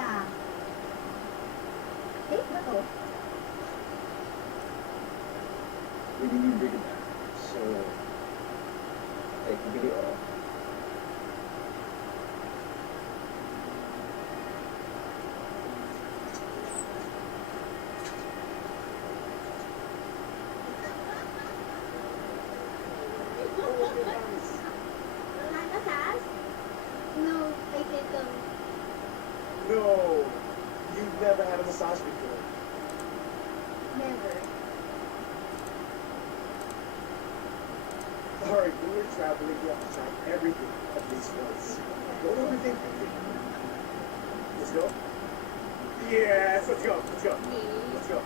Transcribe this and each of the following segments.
ka. Date ba to? We didn't even read about it. So, take the video off. Massage? No, I didn't. No! You've never had a massage before. Never. Alright, when you're traveling, you have to try everything at least once. Don't overthink it. Let's go. Yes, let's go, let's go. Let's go.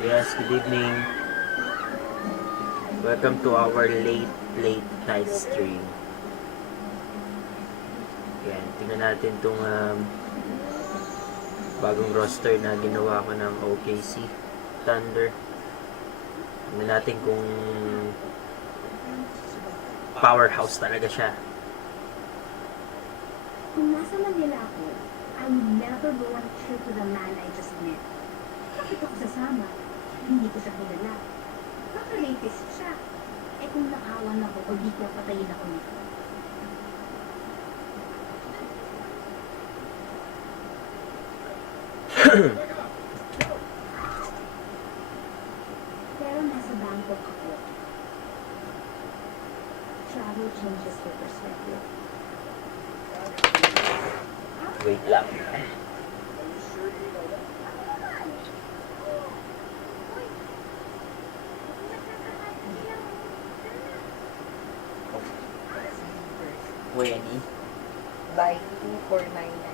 Yes, good evening. Welcome to our late night stream. Yan, tingnan natin itong bagong roster na ginawa ko ng OKC Thunder. Tingnan natin kung powerhouse talaga siya. Kung nasa Manila ako, I would never go on a trip with a man I just met. Bakit ako sasama? Hindi ko siya kilala. Baka rapist siya. Eh kung naawan ako o di ko patayin ako nito. Pero nasa Bangkok ako. Travel changes your perspective. Wait lang. Wendy. By 2499.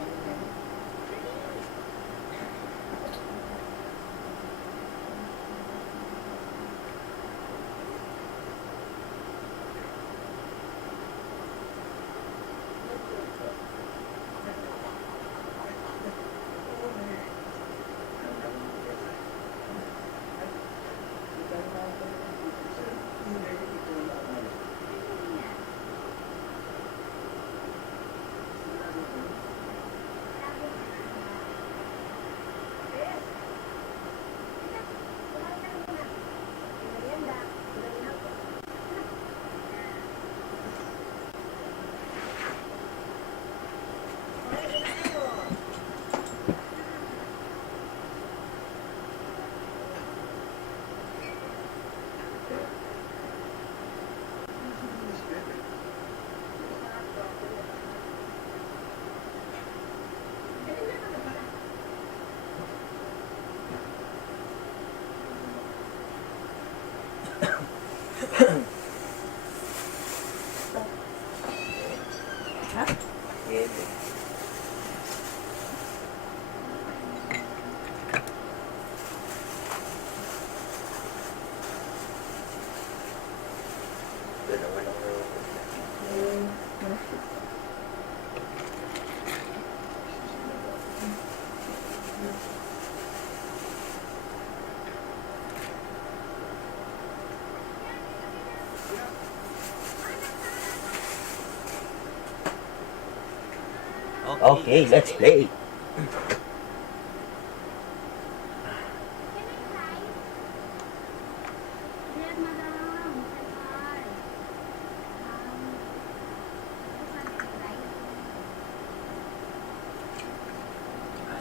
Okay, let's play.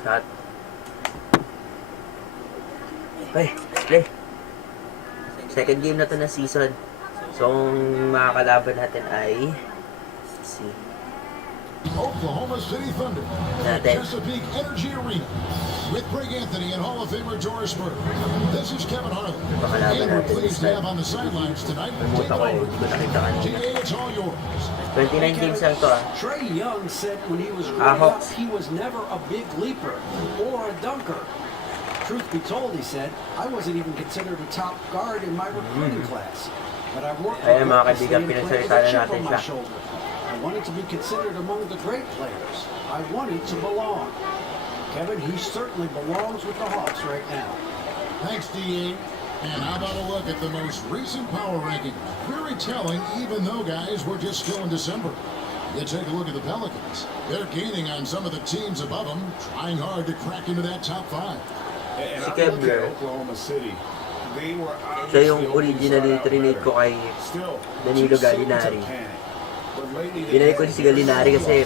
Shot. Okay, let's play. Second game na to na season. So, ang mga kalaban natin ay si Oklahoma City Thunder at Natin. Chesapeake Energy Arena with Greg Anthony and Hall of Famer Doris Burke. This is Kevin Harlan, Pakalaban and we're natin pleased this to time. have on the sidelines tonight. Nalimutan ko eh, hindi ko nakita kanina. GA, it's all yours. 29 games lang to ah. Trae Young said when he was growing up, Hawks. he was never a big leaper or a dunker. Truth be told, he said, I wasn't even considered a top guard in my recruiting class. But I worked Ayan, mga relentlessly kaibigan, and played pinagsalita with a na chip natin on my siya. shoulder. I wanted to be considered among the great players. I wanted to belong. Kevin, he certainly belongs with the Hawks right now. Thanks, DA. And how about a look at the most recent power ranking? Very telling, even though, guys, we're just still in December. You take a look at the Pelicans. They're gaining on some of the teams above them, trying hard to crack into that top 5. And Si I look at Kevler. Oklahoma City. They were Siya obviously yung hoping to original start out trinate ko better. kay Still, Danilo too soon to Gallinari. panic. But lately, they Binalik ko haven't si Gallinari been kasi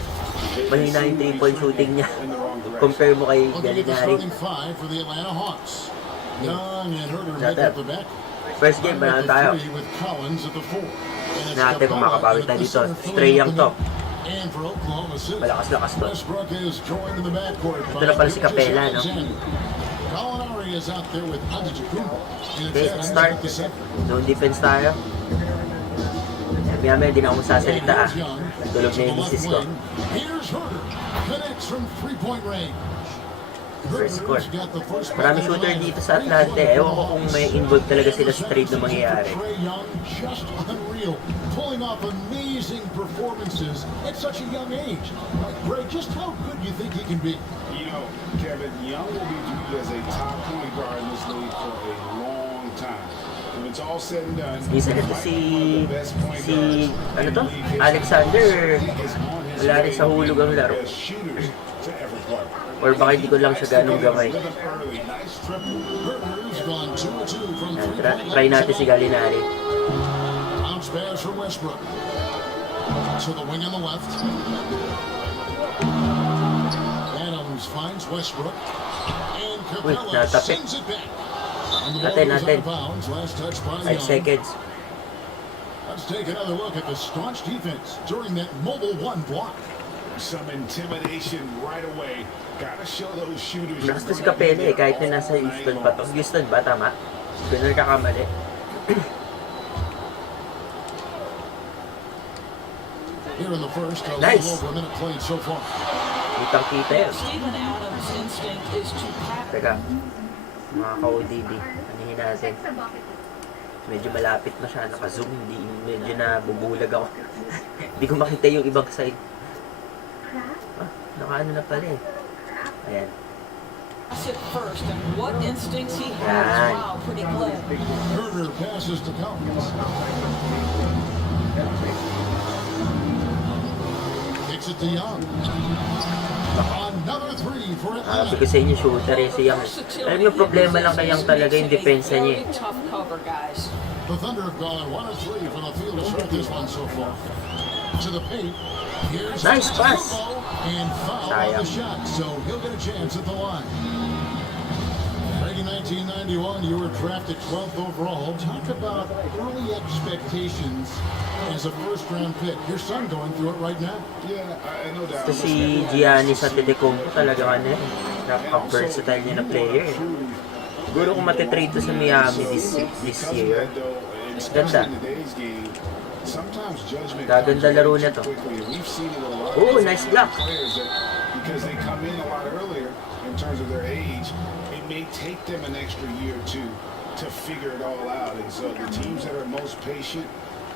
They mahina yung seem to be 3-point shooting niya. in the wrong direction. Compare mo kay Looking at the Gallinari. starting 5 for the Atlanta Hawks. Young and Herter make Natin. up the back. First game, Butler banaan at the tayo. 3 with Collins at the 4. And it's Natin kung Capella makakabawit at tayo the dito. center, Si filling Trae up Young the to. middle. And for Oklahoma City, Malakas-lakas to. Westbrook is joined in the backcourt Ito na pala si Capella, no? Gallinari is out there with Antetokounmpo. And Okay, it's start. at the center. Zone defense tayo. Maya-maya, hindi na ako sasalita ah. Tulog na yung misis ko. Here's Herter. Connects from three-point range. First score. Herter's got the first Marami bucket shooter of the dito sa Atlanta. Ewan ko kung may involved talaga sila sa trade na mangyayari. Trae Young, just unreal, pulling off amazing performances at such a young age. Greg, just how good do you think he can be? You know, Kevin, Young will be viewed as a top point guard in this league for a long time. When it's all said and done, Isa he nito might be one of the best point guards ano in to? league history. Alexander. He is on his Wala rin way sa hulog ang to being laro. the best shooters to ever play. Or baka hindi ko lang siya ganong gamay. Rhythm early, nice triple. Herter's gone 2-2 from Yan, three-point try line. natin si Gallinari. Bounce pass from Westbrook. To the wing on the left. Adams finds Westbrook. And Uy, Capella natapik. sends it back. And the Natin, ball goes natin. out of bounds. Last touch by 5 Young. seconds. Let's take another look at the staunch defense during that mobile one block. Some intimidation right away. Gotta show those shooters. Lakas to si Capella eh, kahit na nasa Houston pa to. Houston ba? Tama? Houston na kakamali. Here in the first, a Nice. little over a minute played so far. Kitang-kita yun. Steven Adams' instinct is to pass. Teka, mga ka-ODD, anihin natin. Check sa bucket. Medyo malapit na siya, naka-zoom, medyo nabubulag ako. Hindi ko makita yung ibang side. Crap. Nakaano na pala eh. Ayan. It first, and what instincts he has. Yan. Wow, pretty glad. Herter passes to Collins. Kicks it to Young. Another three for Sabi ko Atlanta. sa inyo, shooter eh si Young. Alam mo, problema lang kay Young talaga yung depensa niya eh. Very tough cover, guys. The Thunder have gone 1 of 3 from the field to start this one so far. To the paint. Here's Nice pass. Kubo, and foul on the Sayang. shot, so he'll get a chance at the line. Back in 1991, you were drafted 12th overall. Talk about early expectations as a first-round pick. Your son going through it right now. Yeah, no doubt. Ito si Giannis Antetokounmpo talaga ano eh. Napaka-versatile niya na player eh. Siguro kung matitrade to sa Miami this year, mas ganda. Gaganda laro na to. Oh, nice block. Because they come in a lot earlier in terms of their age, it may take them an extra year or two to figure it all out. And so the teams that are most patient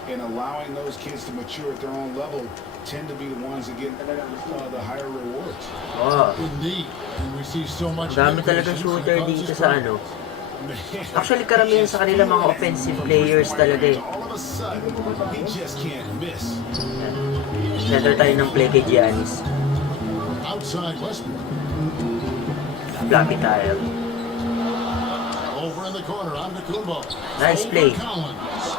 in allowing those kids to mature at their own level tend to be the ones that get the higher rewards. Oh, Indeed, and we see so much. ang dami talagang shooter dito sa ano. Actually, karamihan sa kanila mga offensive players talaga eh. All of a sudden, he just can't miss. Center tayo ng play kay Giannis. Outside Westbrook. Floppy tayo. Over in the corner on the Kubo. Nice play.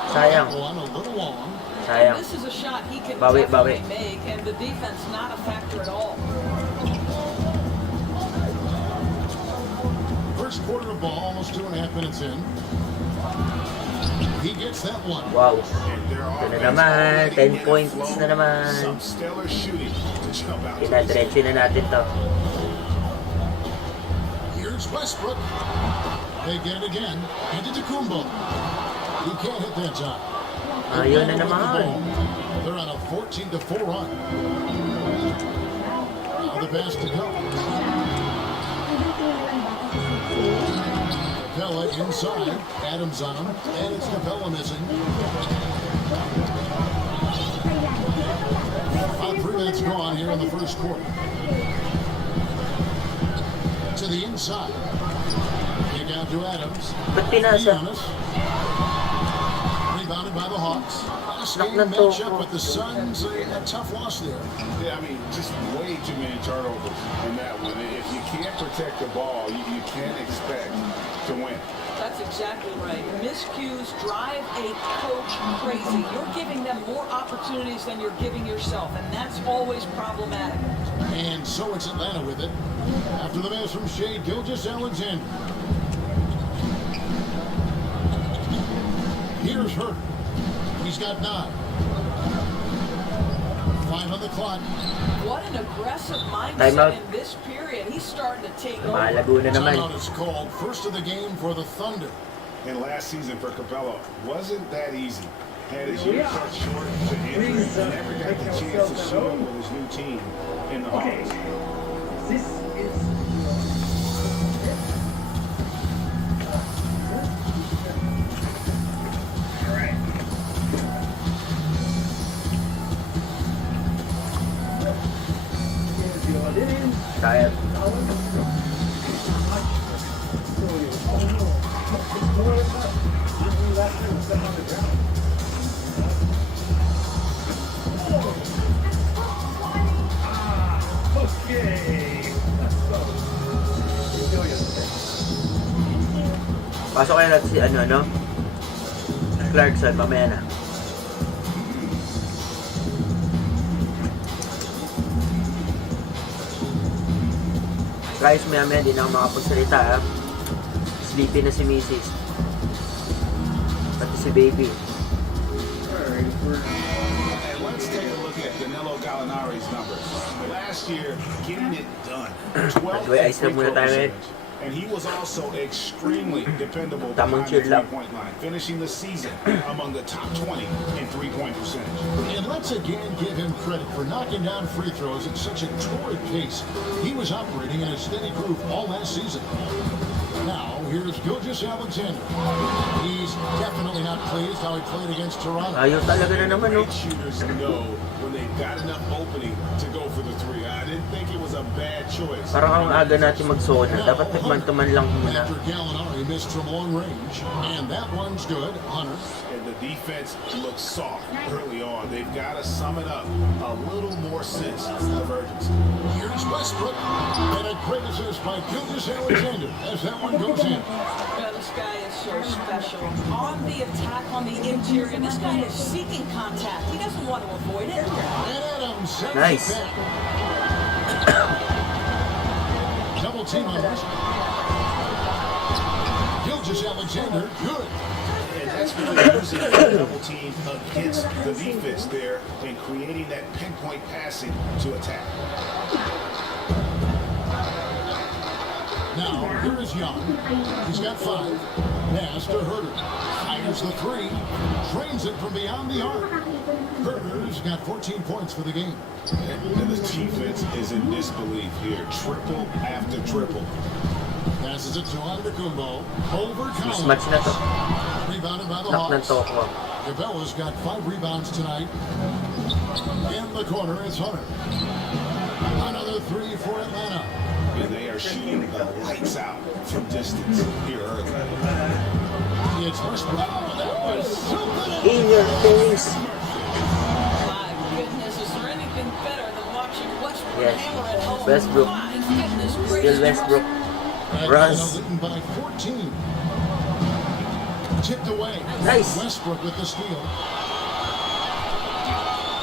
Sayang. One a little long. Sayang. This is a shot he can Bawi, definitely bawi. make, and the defense not a factor at all. First quarter of ball, almost 2.5 minutes in. He gets that one. Wow. And their Ito na offense naman. already 10 in points flow. na naman. Some stellar shooting to jump out. Pinadiretso na natin to. Here's Westbrook. They get it again. Into Tacumbo. He can't hit that time. Ayun na naman. They're on a 14-4 run. Now the pass to go. Capella inside. Adams on him. And it's Capella missing. About 3 minutes gone here in the first quarter. To the inside. Kick out to Adams. Ba't pinasa? Giannis. Rebounded by the Hawks. Last Knock game na to. matchup with the Suns. A tough loss there. Yeah, I mean, just way too many turnovers in that one. If you can't protect the ball, you can't expect to win. That's exactly right. Miscues drive a coach crazy. You're giving them more opportunities than you're giving yourself, and that's always problematic. And so it's Atlanta with it. After the miss from Shea Gilgeous-Alexander. Here's Hurt. He's got 9. 5 on the clock. What an aggressive Timeout. mindset in this period. He's starting to take over. Malago na naman. Timeout is called. First of the game for the Thunder. And last season for Capella wasn't that easy. Had his year cut short to injury, never got the chance to show him with his new team in the Hawks. This is... Alright. Kaya. Pasok kaya natin si ano? Clarkson, mamaya na. Guys, maya hindi na ako makapagsalita ha. Sleepy na si Mrs. Pati si baby. And let's take a look at Danilo Gallinari's numbers. Last year, getting it done. 12 By the way, ice lang muna tayo ngayon. And he was also extremely dependable Tamang behind the chill lang. three-point line, finishing the season among the top 20 in three-point percentage. And let's again give him credit for knocking down free throws at such a torrid pace. He was operating in a steady groove all last season. Now, here's Gilgeous-Alexander. He's definitely not pleased how he played against Toronto. Ayaw talaga na naman, no? Great shooters know when they've got enough opening to go for the three. I didn't think it was a bad choice. Parang ang aga natin mag-zona. Dapat nagman-to-man lang muna. After Gallinari missed from long range, and that one's good. Hunter. And the defense looks soft early on. They've got to sum it up a little more sense of urgency. Here's Westbrook, and a great assist by Gilgeous-Alexander as that one goes in. Yeah, this guy is so special. On the attack on the interior, this guy is seeking contact. He doesn't want to avoid it. And Adams sends Nice. it back. Double team on us. Gilgeous-Alexander, good. And that's really using the double team against the defense there and creating that pinpoint passing to attack. Now, here is Young. He's got 5. Pass to Herter. Fires the 3. Trains it from beyond the arc. Herter's got 14 points for the game. And the defense is in disbelief here. Triple after triple. Passes it to Antetokounmpo. Over Collins. Mismatch na to. Rebounded by the Knock ng Hawks. toko. Cabella's got 5 rebounds tonight. In the corner, it's Hunter. Another 3 for Atlanta. And they are shooting the lights out from distance here early. It's Westbrook. That was something. In your face. My goodness, is there anything better than watching Westbrook Yes. hammer at home? Westbrook. My goodness Still gracious. Westbrook. Atlanta Runs. leading by 14. Tipped away. Nice. Westbrook with the steal.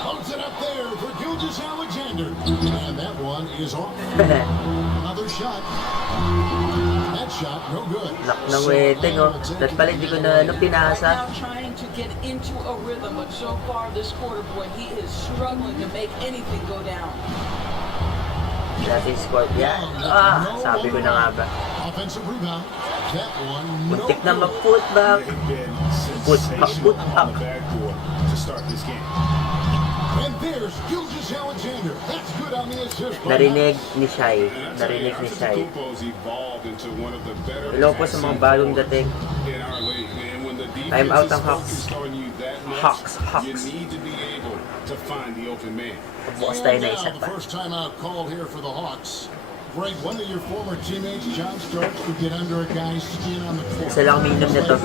Holds it up there for Gilgeous-Alexander. And that one one is off. Another shot. That shot, no good. Nak na wete, no? That pala hindi ko na Right pinasa. now trying to get into a rhythm, but so far this quarter, boy, he is struggling to make anything go down. That is what, yeah. Sabi ko na nga ba. Offensive rebound. That one, no Muntik na good. mag-put back. They've been Put sensational back. on the backboard to start this game. And there's Gilgeous Alexander. That's good on the assist. Narinig ni Shai. And I tell you, Narinig ni Shai. Antetokounmpo's evolved into one of the better Hello po sa mga bagong passing dating. forwards in our league. And when the Time out defense is ang Hawks. focused on you that much, Hawks. you need to be able to find the open man. Bukas tayo na And isa now, pa. the first time out called here for the Hawks. Greg, one of your former teammates, John Starks, would get under a guy's skin on the court. Isa lang umiinom na to.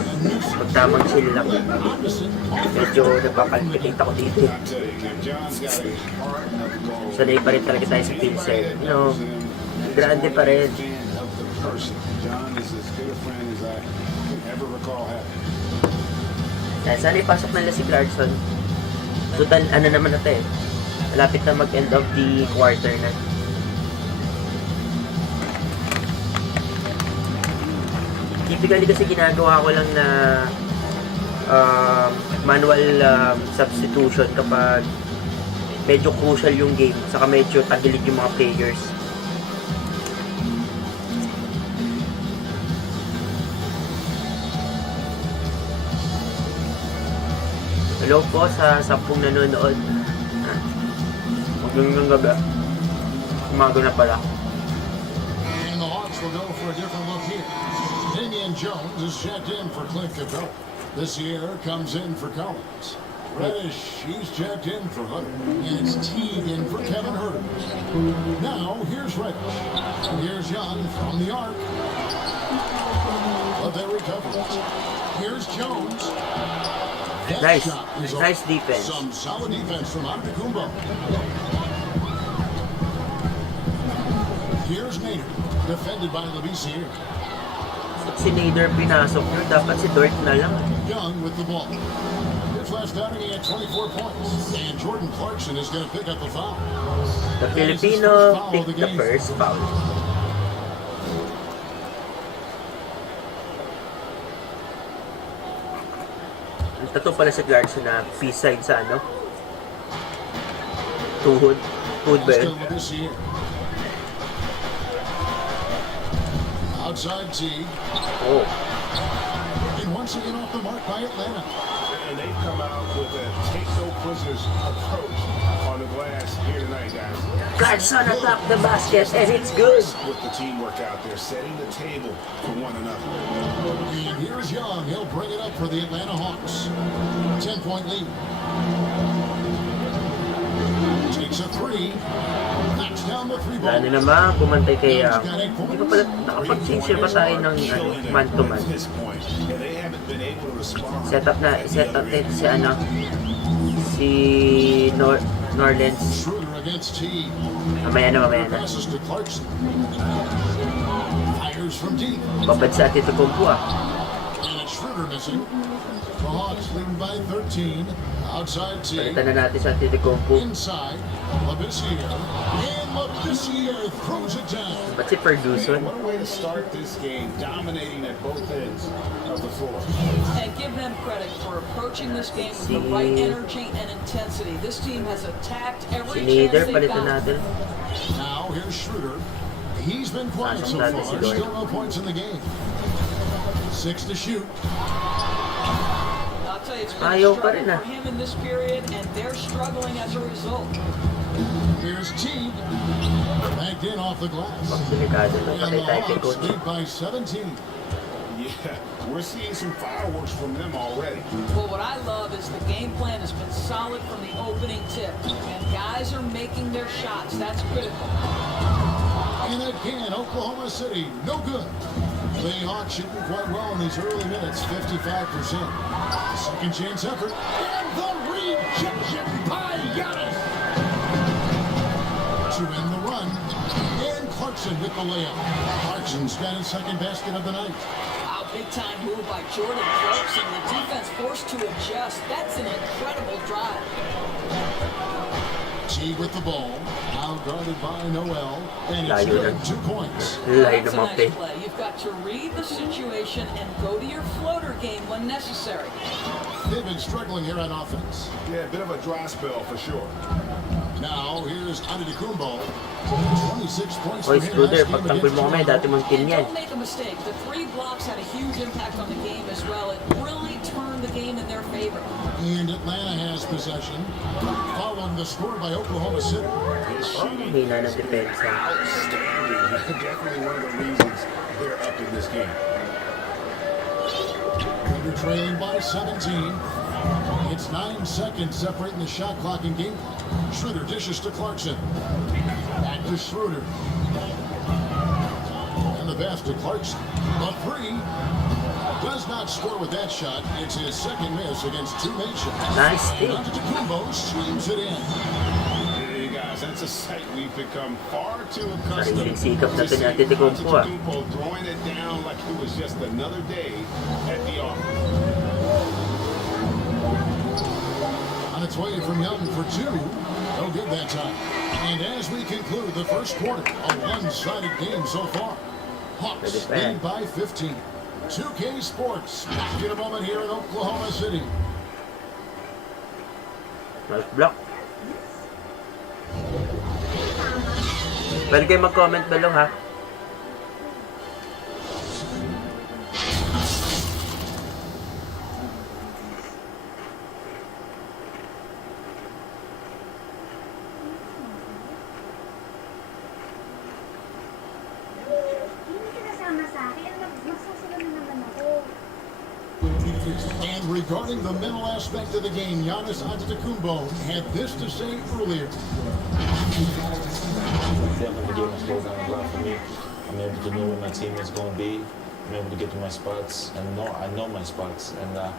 Pag tamang chill lang. Opposite, Medyo nagpapalpitate ako dito. I tell you, man, John's got a heart of gold. Sanay pa rin talaga tayo sa pincer. No, grande pa rin. Fan of the person. John is as good a friend as I can ever recall having. Kaya sana ipasok nila si Clarkson. Total, ano naman na to eh. Malapit na mag-end of the quarter na. Typically kasi ginagawa ko lang na manual substitution kapag medyo crucial yung game, saka medyo tagilid yung mga players. Hello po sa 10 nanonood. Magandang gabi. Umaga na pala. and the Hawks will go for a different look here. Damian Jones is checked in for Clint Capella. This year comes in for Collins. Reddish, he's checked in for Hunter. And it's Teague in for Kevin Herter. Now, here's Reddish. Here's Young from the arc. But they recover it. Here's Jones. That Nice. shot is off. Nice defense. Some solid defense from Antetokounmpo. Here's Nader. Defended by Labissiere. Si Nader pinasok nyo, dapat si Dort na lang. Young with the ball. His last outing, he had 24 points. And Jordan Clarkson is going to pick up the foul. The Filipino picked the first foul. Ang tattoo pala sa Clarkson na peace side sa ano? Tuhod. Tuhod ba yun? Still Labissiere. Outside Teague. Oh. And once again off the mark by Atlanta. And they've come out with a take no prisoners approach on the glass here tonight, guys. Clarkson atop the basket and it's good. With the teamwork out there, setting the table for one another. And here's Young. He'll bring it up for the Atlanta Hawks. 10-point lead. Takes a three. Knocks down the three ball. Lalo naman, pumantay kay hindi pa pala nakapag-change ba tayo ng man-to-man. At this point, and they haven't been able to respond. Set up din si si Norlands. Schroeder against Teague. Mamaya na. Passes to Clarkson. Fires from deep. Babad sa atin ito kumpo And it's Schroeder missing. The Hawks leading by 13. Outside Teague. Palitan na natin sa atin ito kumpo. Inside. Labissiere. And Labissiere throws it down. Ba't si Ferguson? What a way to start this game, dominating at both ends of the floor. And give them credit for approaching this game with the right energy and intensity. This team has attacked Si every Nader, chance they've palitan got. natin. Now here's Schroeder. He's been quiet so Pasok natin far. si Dort. Still no points in the game. 6 to shoot. I'll tell you, it's been Ayaw a pa struggle rin, for him in this period, and they're struggling as a result. Here's Teague. Backed in off the glass. Delikado na And patay the tayo kay Hawks coach. lead by 17. Yeah, we're seeing some fireworks from them already. Well, what I love is the game plan has been solid from the opening tip, and guys are making their shots. That's critical. And again, Oklahoma City, no good. The Hawks shooting quite well in these early minutes, 55%. Second chance effort. And the rejection by Giannis. To end the run. And Clarkson with the layup. Clarkson's got his second basket of the night. Wow, big time move by Jordan Clarkson. The defense forced to adjust. That's an incredible drive. T with the ball. Now guarded by Noel. And it's Layo good. lang. 2 points. Layo That's a naman, nice play. You've got to read the situation and go to your floater game when necessary. They've been struggling here on offense. Yeah, a bit of a dry spell for sure. Now, here's Antetokounmpo. 26 points Oy, for him Schroeder, last game pagtanggol against mo kami, dati mong team And yan. don't make a mistake. The 3 blocks had a huge impact on the game as well. It really turned the game in their favor. And Atlanta has possession. Following the score by Oklahoma City. His Oh, shooting hina ng has been depensa. outstanding. Definitely one of the reasons they're up in this game. Thunder trailing by 17. It's 9 seconds separating the shot clock and game clock. Schroeder dishes to Clarkson. Back to Schroeder. And the pass to Clarkson. A 3. Does not score with that shot. It's his second miss against 2 made shots. Nice And steal. Antetokounmpo swings it in. Hey guys, that's a sight we've become far too accustomed Sariling sikap na to to ni see. Antetokounmpo, ah. Antetokounmpo throwing it down like it was just another day at the office. On its way from Young for 2. No good that time. And as we conclude the first quarter, a one-sided game so far. Hawks lead by 15. 2K Sports back in a moment here in Oklahoma City. Nice block. Pwede kayo mag-comment below, ha? Hindi ka nasama sa akin. Magsusunod na naman ako. And regarding the mental aspect of the game, Giannis Antetokounmpo had this to say earlier. Definitely the game has slowed down a lot for me. I'm able to know where my teammates going to be. I'm able to get to my spots and I know my spots. And I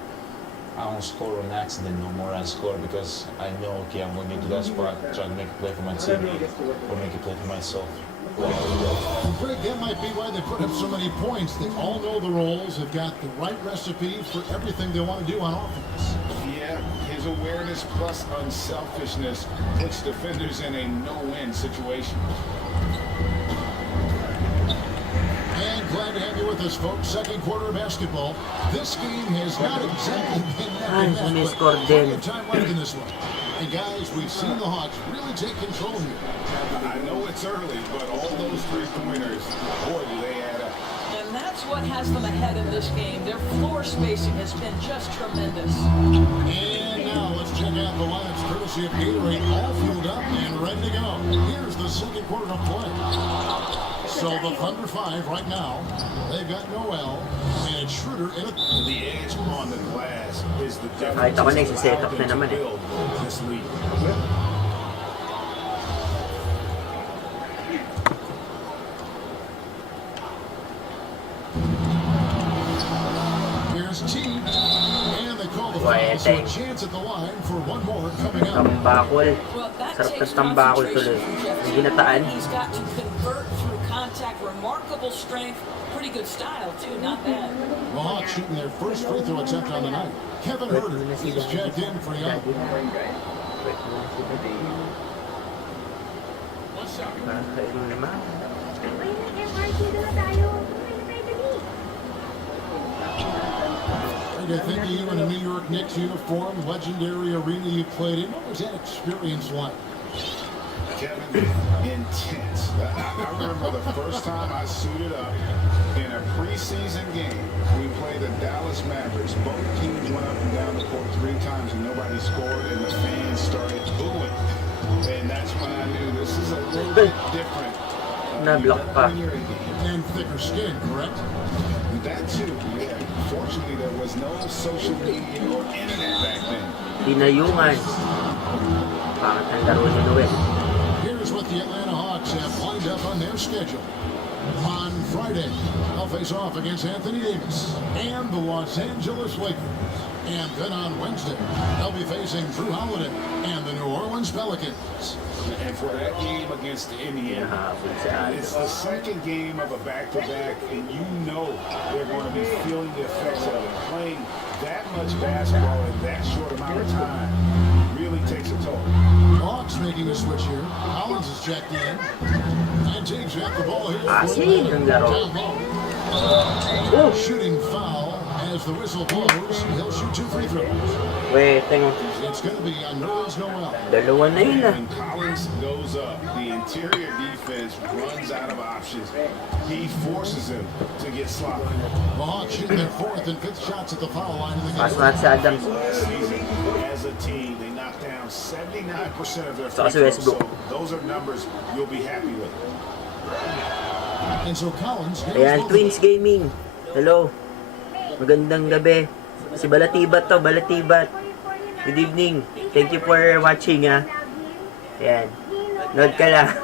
don't score on accident no more. I score because I know, okay, I'm going to get to that spot, try to make a play for my teammate or make a play for myself. Greg, that might be why they put up so many points. They all know the roles, have got the right recipe for everything they want to do on offense. Yeah, his awareness plus unselfishness puts defenders in a no-win situation. And glad to have you with us, folks. Second quarter of basketball. This game has not exactly been Ay, that sumiscore but din. plenty of time left in this one. And guys, we've seen the Hawks really take control here. I know it's early, but all those three-pointers, boy, do they add up. And that's what has them ahead in this game. Their floor spacing has been just tremendous. And now let's check out the lineups courtesy of Gatorade, all fueled up and ready to go. Here's the second quarter of play. So the Thunder 5 right now. They've got Noel and Schroeder in it. The edge on the glass is the Kahit difference. ako na isa-set up na naman, eh. Build this lead. Here's T. And they call the foul, so a chance at the line for one more coming up. Tambakol. Well, that Sarap ng takes tambakol tuloy. concentration from Jeff Yung Teague. ginataan. He's got to convert through contact. Remarkable strength. Pretty good style, too. Not bad. The Hawks shooting their first free throw attempt on the night. Kevin Wait Herter muna si is checked in for Young. Daddy. Wait muna si Daddy. Kakain mo naman. Ay, nag-MRT na tayo. Kumain na tayo dali. Greg, I think of you in a New York Knicks uniform, legendary arena you played in. What was that experience like? Kevin, intense. I remember the first time I suited up in a preseason game. We played the Dallas Mavericks. Both teams went up and down the court 3 times and nobody scored and the fans started booing. And that's when I knew this is a little bit different. Na-block pa. And thicker skin, correct? That too, yeah. Fortunately, there was no social media or internet back then. Dinayungan. Pangat ang laro ni Noel. Here's what the Atlanta Hawks have lined up on their schedule. On Friday, they'll face off against Anthony Davis and the Los Angeles Lakers. And then on Wednesday, they'll be facing Drew Holiday and the New Orleans Pelicans. And for that game against Indiana, Nahabol si Aldo. it's the second game of a back-to-back, and you know they're going to be feeling the effects of it. Playing that much basketball in that short amount of time really takes a toll. Hawks making a switch checked in. And takes out the ball here. Asin ang laro. Oh. Shooting foul as the whistle blows. He'll shoot 2 free throws. Wait, tingo. It's going to be on Nerlens Noel. Dalawa na yun ah. When Collins goes up, the interior defense runs out of options. He forces him to get sloppy. The Hawks shooting their 4th and 5th shots at the foul line of the game. Pas si Adams. Last season, as a team, they knocked down 79% of their Saka si free throws. So Westbrook. those are numbers you'll be happy with. And so Collins. Ayan, Twins Gaming. Hello. Magandang gabi. Si Balatibat to, Balatibat. Good evening. Thank you for watching ha. Ayan. Nood ka lang.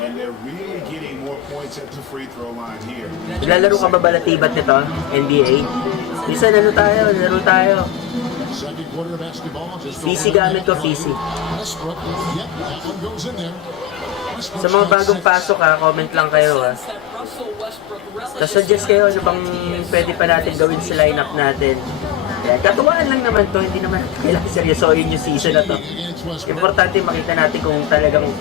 And they're really getting more points at the free throw line here. Naglalaro ka ba Balatibat nito? NBA? Minsan ano tayo? Laro tayo. Second quarter basketball. PC gamit ko, PC. Westbrook. Yep, that one goes in there. Sa mga bagong pasok ha, comment lang kayo ha. Tapos suggest kayo ano bang pwede pa natin gawin sa lineup natin. Yan, katuwaan lang naman to, hindi naman kailangan seryosohin yung season na to. Importante makita natin kung talagang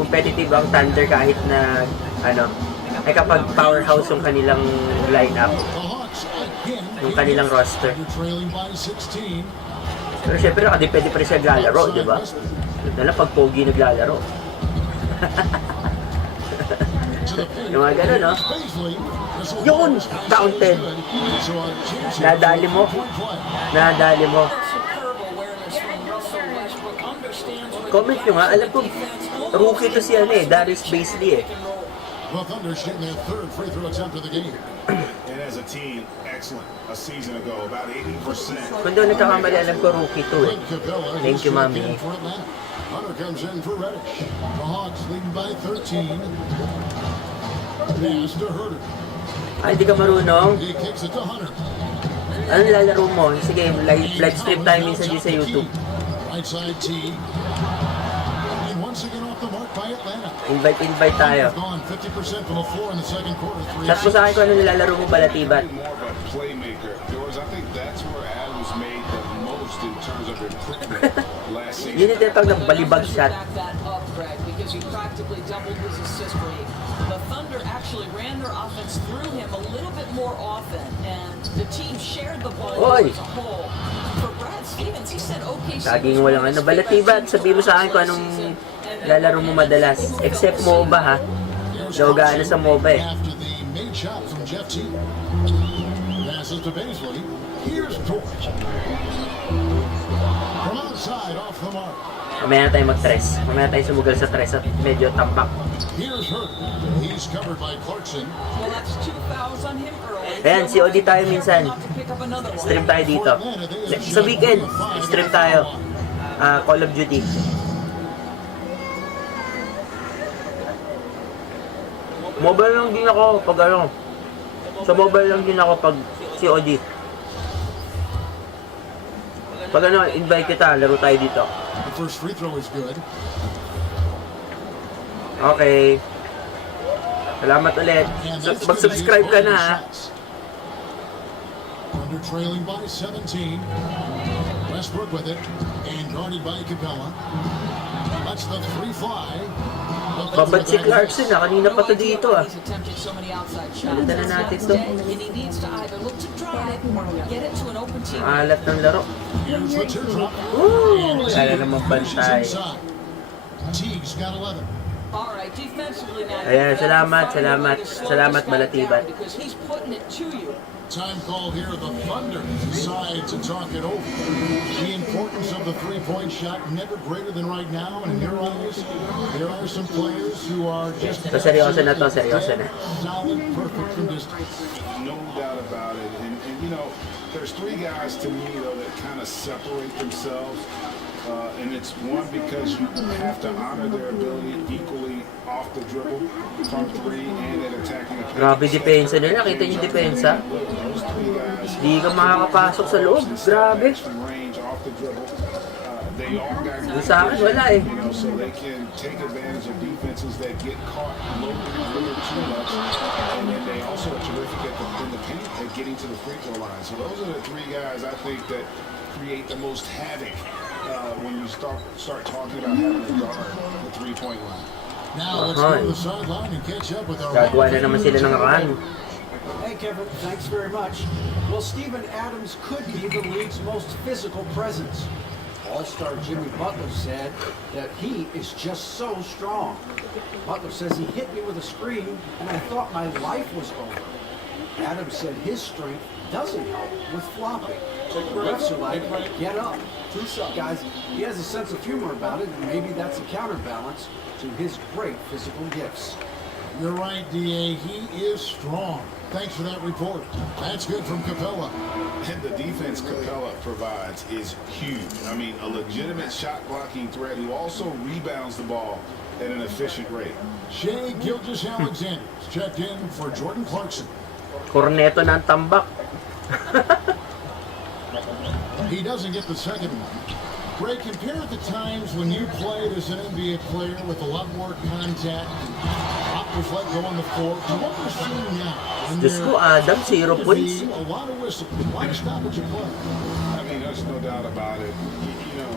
competitive ang Thunder kahit na ano, ay kapag powerhouse yung kanilang lineup, yung kanilang roster. Pero syempre nakadepende pa rin siya naglalaro, di ba? Lalo pag pogi naglalaro. Yung mga gano'n, no? Yun! Counted! Nadali mo. Nadali mo. Comment nyo nga, alam ko, rookie to si Darius Baisley eh. The Thunder shooting their 3rd free throw attempt of the game. And as a team, excellent. A season ago, about 80%. Kung doon nagkakamali, alam ko rookie to eh. Thank you, Mami. Hunter comes in for Reddish. The Hawks leading by 13. Pass to Herter. Ay, di ka marunong? He kicks it to Hunter. Ano nilalaro mo? Sige, live stream tayo minsan din sa YouTube. Right side T. And once again off the mark by Atlanta. Invite tayo. Gone 50% from the floor in the second quarter. Chat mo sa akin kung ano nilalaro mo Balatibat. More of a playmaker. George, I think that's where Adams made the most in terms of improvement last season. Yun yung tinatawag na balibag shot. Because he practically doubled his assist rate. The Thunder actually ran their offense through him a little bit more often, and the team shared the ball Oy! as a whole. For Brad Stevens, he said OKC. Laging walang ano. Balatibat, sabihin mo sa akin kung anong lalaro mo madalas. Except MOBA ha. Nawagaan na sa MOBA eh. After the made shot from Jeff T. Passes to Baisley. Here's George. From outside off the mark. Mamaya na tayo mag-tres. Mamaya tayo sumugal sa tres at medyo tampak. Here's Hurt. He's covered by Clarkson. Well, that's 2 fouls on him early. Ayan, si Odi tayo minsan. Not to pick up another one. Stream tayo dito. Sa weekend, stream tayo. Call of Duty. Mobile lang din ako pag ano. Sa mobile lang din ako pag si Odi. Pag ano, invite kita, laro tayo dito. The first free throw is good. Okay. Salamat ulit. Mag-subscribe ka na ha. Under trailing by 17. Westbrook with it. And guarded by Capella. That's the 3 fly. Babad si Clarkson na. Kanina pa to dito ah. He's attempted so many outside shots. Ganda na natin to. And he needs to either look to drive or get it to an open team. Alat ng laro. Here's the teardrop. Woo! Kaya naman bantay. Teague's got 11. All right, defensively now. Ayan, salamat Balatibat. Because he's putting it to you. Time call here. The Thunder decide to talk it over. The importance of the three-point shot never greater than right now. And in your eyes, there are some players who are just Seryoso na to, seryoso na. solid, perfect from distance. No doubt about it. And you know, there's 3 guys to me, though, that kind of separate themselves. And it's one because you have to honor their ability equally off the dribble, from 3, and at attacking. Grabe depensa nila. Kita yung depensa. Those 3 guys. Di ka makakapasok sa loob. Grabe. Range off the dribble. They all got Yung sa akin, wala eh. you know, so they can take advantage of defenses that get caught loaded a little too much, and then they also are terrific in the paint at getting to the free throw line. So those are the 3 guys I think that create the most havoc when you start talking about having to guard the three-point line. Now let's go to the sideline and catch up with our Gagawa na naman sila ng run. Hey, Kevin, thanks very much. Well, Steven Adams could be the league's most physical presence. All-star Jimmy Butler said that he is just so strong. Butler says he hit me with a screen, and I thought my life was over. Adams said his strength doesn't help with flopping. The refs are like, get up. Guys, he has a sense of humor about it, and maybe that's a counterbalance to his great physical gifts. You're right, D.A. He is strong. Thanks for that report. That's good from Capella. And the defense Capella provides is huge. I mean, a legitimate shot blocking threat who also rebounds the ball at an efficient rate. Shea Gilgeous-Alexander checked in for Jordan Clarkson. Corneto ng tambak. He doesn't get the second one. Ray, compare the times when you played as an NBA player with a lot more contact, opters let go on the floor, to what we're seeing now. Diyos ko, Adam, 0 points. A lot of whistles, a lot of stoppage of play. I mean, there's no doubt about it. You know,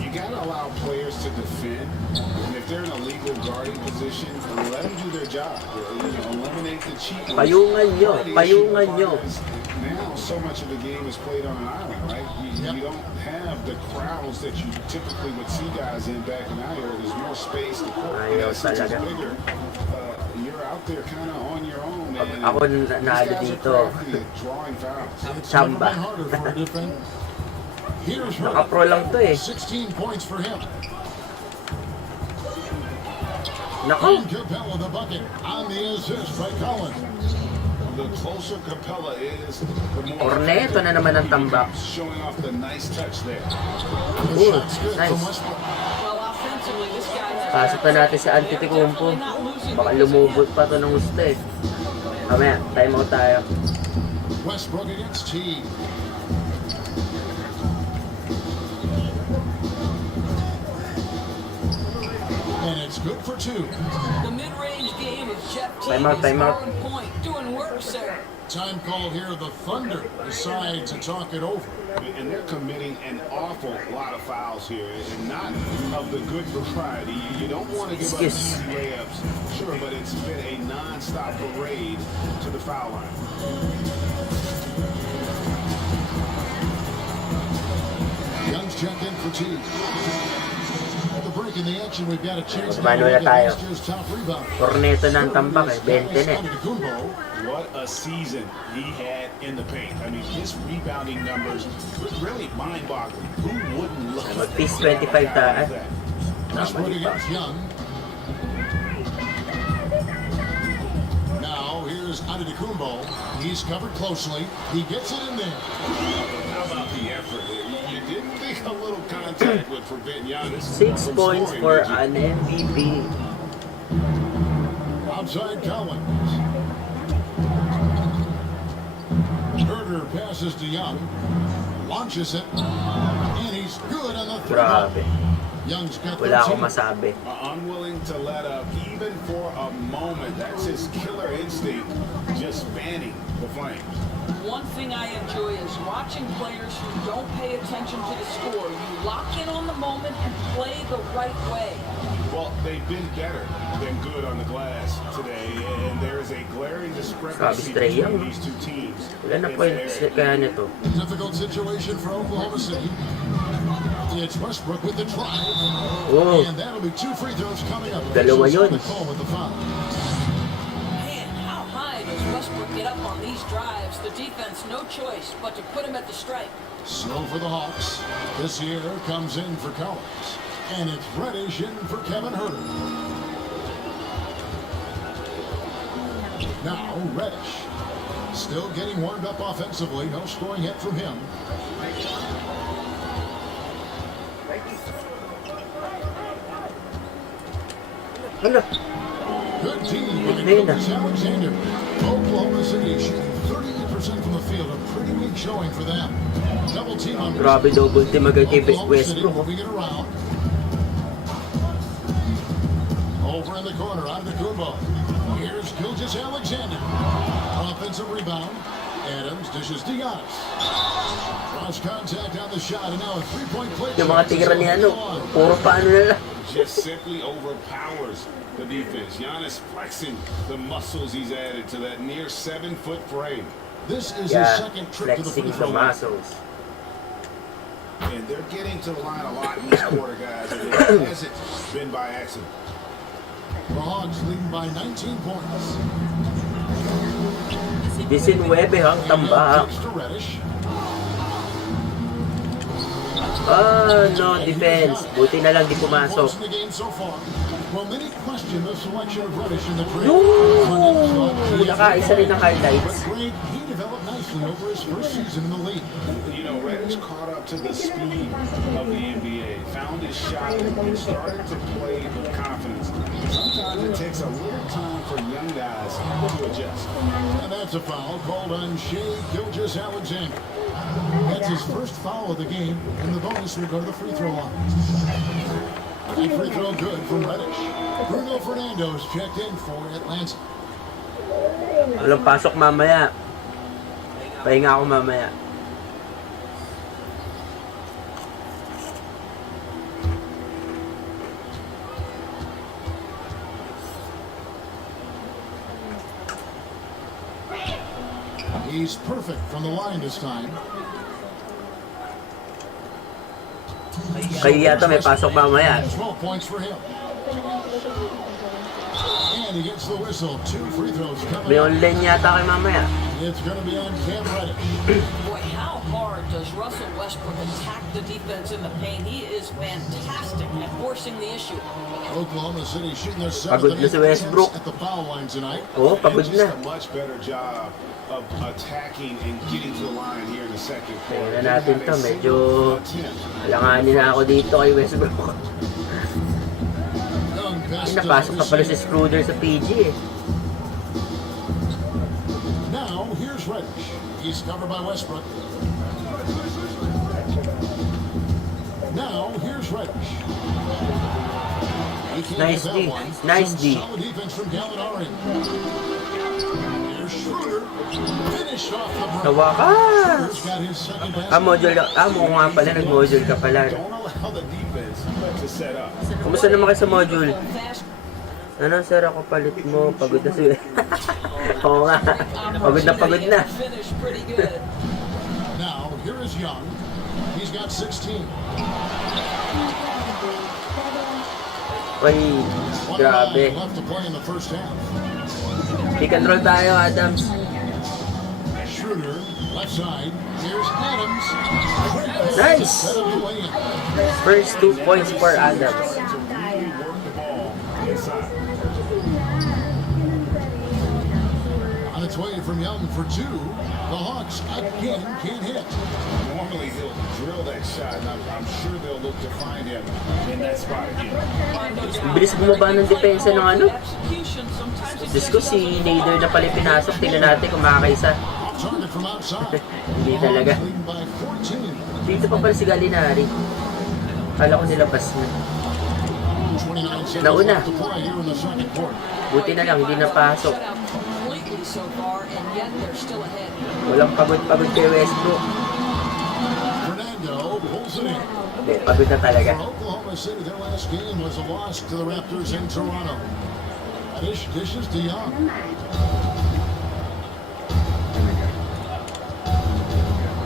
you got to allow players to defend. And if they're in a legal guarding position, let them do their job. You know, eliminate the cheat. Payungan nyo. Now, so much of the game is played on an island, right? You don't have the crowds that you typically would see guys in back in out here. There's more space. The court is bigger. You're out there kind of on your own. And Ako naano dito. drawing fouls. Chamba. Naka-pro lang to eh. 16 points for him. Nako. Capella the bucket on the assist by Collins. The closer Capella is, the more Corneto na naman ang tambak. showing off the nice touch there. Ooh, nice. Well, offensively, this guy Pasok na natin sa Antetokounmpo. Baka lumubot pa to ng gusto eh. Mamaya, time out tayo. Westbrook against T. And it's good for 2. The mid-range game of Jeff Teague Time out, is time out. on point, doing work, sir. Time called here. The Thunder decide to talk it over. And they're committing an awful lot of fouls here, and not of the good variety. You don't want to give up easy layups, sure, but it's been a non-stop parade to the foul line. Young's checked in for T. At the break in the action, we've got a chance to Mano na look at tayo. last year's top rebound. Corneto ng tambak eh. 20 na eh. What a season he had in the paint. I mean, his rebounding numbers were really mind-boggling. Who wouldn't love Mag-piece 25 taan. Westbrook against Young. Now, here's Antetokounmpo. He's covered closely. He gets it in there. How about the effort? You didn't think a little contact would prevent Giannis 6 from points scoring, for did you? an MVP. Outside Collins. Herder passes to Young. Launches it. And he's good on the three-ball. Grabe. Young's got Wala 13. akong masabi. Unwilling to let up even for a moment. That's his killer instinct, just fanning the flames. One thing I enjoy is watching players who don't pay attention to the score. You lock in on the moment and play the right way. Well, they've been better than good on the glass today, and there is a glaring discrepancy Trae Young. between these two teams. Wala na points kaya nito. Difficult situation for Oklahoma City. It's Westbrook with the try. Oh, And that'll be 2 free throws coming up. Dalawa Officials on yun. the call with the foul. Man, how high does Westbrook get up on these drives? The defense, no choice but to put him at the stripe. Slow for the Hawks. This here comes in for Collins. And it's Reddish in for Kevin Herter. Now Reddish. Still getting warmed up offensively. No scoring hit from him. Ano? Good team by Hey na. Alexander. Oklahoma City shooting 38% from the field. A pretty weak showing for them. Double team on Grabe, double team agad kay Oklahoma City Westbrook. moving it around. Over in the corner, Antetokounmpo. Here's Gilgeous-Alexander. Offensive rebound. Adams dishes to Giannis. Cross contact on the shot, and now a three-point play. Yung mga tira ni ano, puro paano na lang. Just simply overpowers the defense. Giannis flexing the muscles he's added to that near 7-foot frame. This is his Yeah, second trip to the flexing free the throw line. muscles. And they're getting to the line a lot in this quarter, guys. And it hasn't been by accident. The Hawks leading by 19 points. 19 ang tambak. Kicks to Reddish. No defense. Buti na lang di pumasok. Points in the game so far. Well, many question the selection of Reddish in the trade. No! Nakaisa rin ng highlights. He developed nicely over his first season in the league. You know, Reddish caught up to the speed of the NBA, found his shot, and started to play with confidence. Sometimes it takes a little time for young guys to adjust. And that's a foul called on Shea Gilgeous-Alexander. That's his first foul of the game, and the bonus will go to the free throw line. A free throw good from Reddish. Bruno Fernando's checked in for Atlanta. Walang pasok mamaya. Pahinga ako mamaya. He's perfect from the line this time. Kayo yata may pasok mamaya. 12 points for him. And he gets the whistle. 2 free throws coming May up. online yata kayo mamaya. It's going to be on Cam Reddish. Boy, how hard does Russell Westbrook attack the defense in the paint? He is fantastic at forcing the issue. Oklahoma City shooting their Pagod na si Westbrook. at the foul line tonight. Oh, pagod And just na. a much better job of attacking and getting to the line here in the second quarter. Tingnan natin to, medyo alanganin na ako dito kay Westbrook. Ay, napasok pa pala si Schroeder sa PG eh. Now, here's Reddish. He's covered by Westbrook. Now, here's Reddish. He can't Nice get that D. one. Nice Some D. solid defense from Gallinari. Here's Schroeder. Finish off the Sa mark. wakas! Schroeder's got his second basket. Module ka. Mo nga pala, nag-module ka pala. Don't allow the defense to set up. Kumusta naman kayo sa module? Ano, sir, ako palit mo. Pagod na si... Oo nga. Pagod na. Finish pretty good. Now, here is Young. He's got 16. Uy, grabe. Left to play in the first half. Pick and roll tayo, Adams. Schroeder, left side. Here's Adams. Nice! Set up the lay-in. First 2 points for Adams. Really work the ball inside. On its way from Young for 2. The Hawks again can't hit. Normally he'll drill that shot, and I'm sure they'll look to find him in that spot again. Bilis bumaba ng depensa ng ano. Diyos ko, si Nader na pala pinasok. Tingnan natin kung makakaisa. Off target from outside. Hindi talaga. Leading by 14. Dito pa pala si Gallinari. Kala ko nilabas na. 29 seconds Nauna. left to play here in the second quarter. Buti na lang, hindi napasok. Completely so far, and yet they're still ahead. Walang pagod kay Westbrook. Fernando pulls it in. Hindi, pagod na talaga. For Oklahoma City, their last game was a loss to the Raptors in Toronto. Dishes to Young.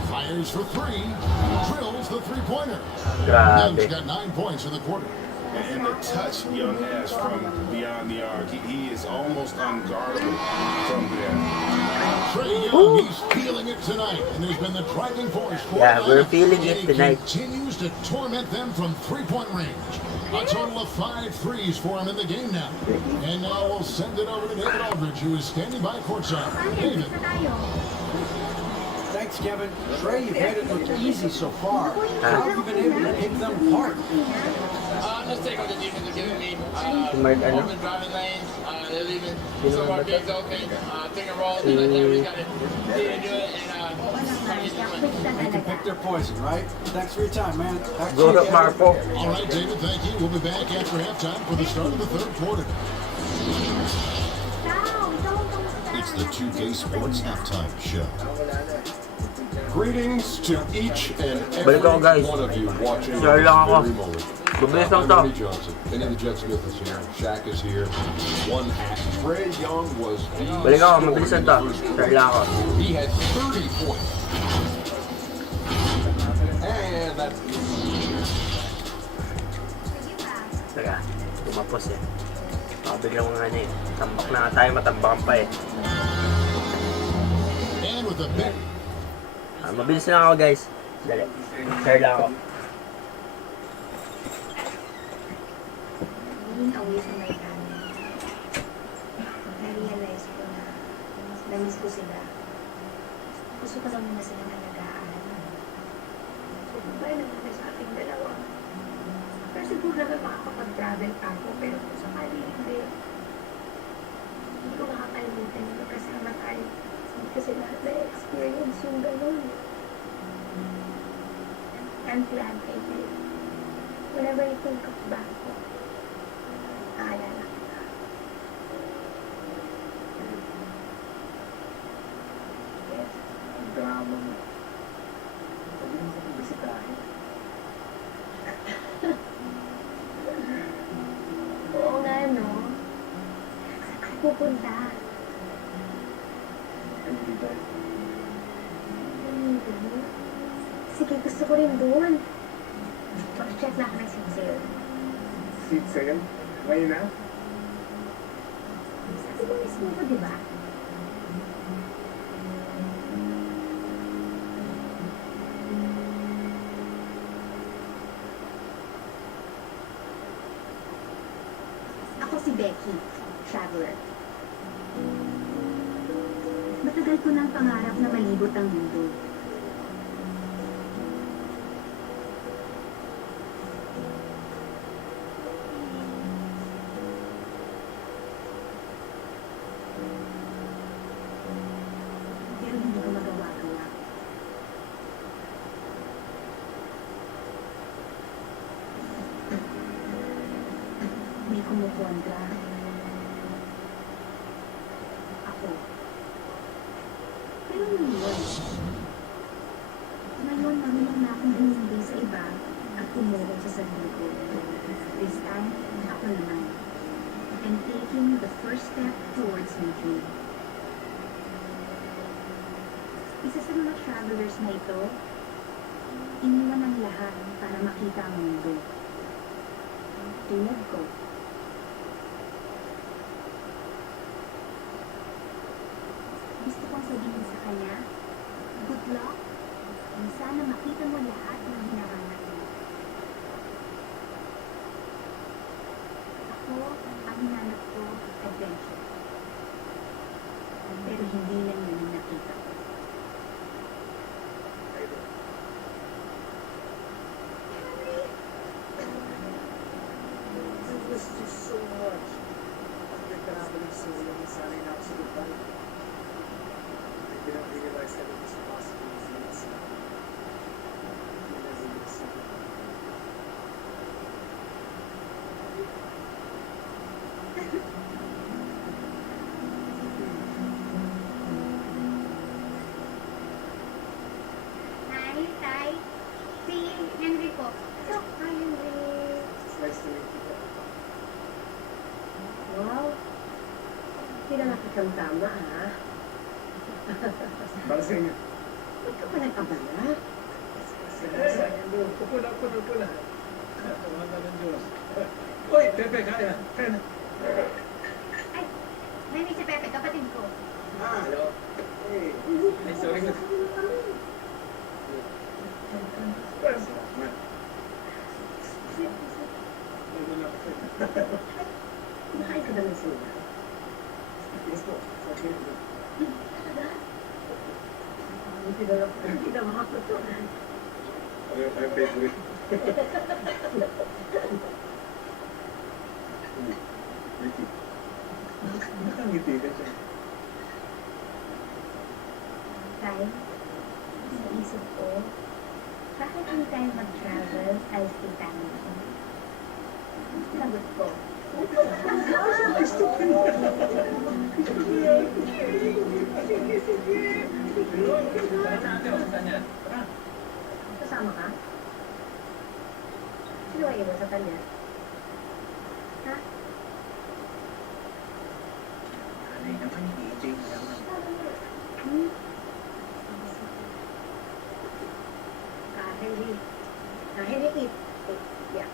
Fires for 3. Drills the three-pointer. Young's Grabe. got 9 points in the quarter. And the touch Young has from beyond the arc, he is almost unguardable from there. Trae Young, he's feeling it tonight, and there's been the driving force for Yeah, him. we're feeling And it he tonight. continues to torment them from three-point range. A total of 5 threes for him in the game now. And now we'll send it over to David Aldridge, who is standing by courtside. David. Thanks, Kevin. Trae, you've had it look easy so far. How have you been able to pick them apart? Just take what the defense are giving me. Mark, ano? Open driving lanes. They're leaving Sino some of ba our to? bigs open. Pick and roll. Things like that. We got to continue to do it and try to get the win. You can pick their poison, right? Thanks for your time, man. Back to Go you, up, Kevin. Marco. All right, David, thank you. We'll be back after halftime for the start of the third quarter. Down, don't The It's the 2K Sports Halftime Show. Greetings to each and Balik every ako, guys. one of you watching Share this lang ako. very moment. Mabilis lang to. Kenny Johnson, Kenny the Jet Smith is here, Shaq is here. One hat. Trae Young was the Balik ako, story mabilis in lang to. the first Share quarter. lang ako. He had 30 points. And that's Teka, lumapos eh. Baka biglang mga ano eh. Tambak na nga tayo, matambakan pa eh. And with the big Mabilis lang ako guys. Dali. Share lang ako. Being away from my family, na-realize ko na namiss ko sila. Gusto ko lang muna silang alagaan. Sabay naman sa ating dalawa. Pero siguro naman makakapag-travel pa ako, pero kung sakali hindi ko makakalimutan yung magkasama tayo. Hindi kasi lahat na-experience yung gano'n. I'm glad I did. Whenever I think of back ko, naalala kita. Yes, ang drama mo. Pwede mo kong bisitahin. Oo nga, no? Saan ka pupunta? Andito. Sige, gusto ko rin doon. Mag-check na ako ng seat sale. Seat sale? Ngayon na? Sabi mo mismo ko, di ba? Ako si Becky, traveler. Matagal ko ng pangarap na malibot ang mundo. Pero hindi ko magawa-gawa. May kumukontra. Ako. Pero ngayon marunong na akong humindi sa iba at tumulong sa sarili ko. This time, ako naman. And taking the first step towards my dream. Isa sa mga travelers na ito, iniwan ang lahat para makita ang mundo. Tulad ko. Gusto kong sabihin sa kanya, good luck, and sana makita mo lahat ng hinahanap mo. Ako, ang hinanap ko, adventure. Pero hindi lang yun ang nakita ko. This is just so much. I've been traveling so long and sana na ako sa Dubai. I didn't realize that it was possible to feel it. Never really see it. Hi, Tay. Si Henry po. So, hi, Henry. It's nice to meet you. Wow. Hindi na nakikantama, ha? Para sa inyo. Ba't ka pa nag-abala? Upo na. Tawagan ng Diyos. Uy, Pepe, kaya. Ay, nani si Pepe, kapatid ko. Hello. Hey. Ay, sorry. Kumakain ka ba ng sila? Yes po. Sorry. Hindi na makakot. My favorite. Ricky. Nakangiti ka siya. Tay, sa isip ko, bakit hindi tayo mag-travel as a family? Lagot ko. ayaw mo sa kanya? Ha? Nanay naman, AJ na naman. Hmm? Henry. Henry, eat. Yeah.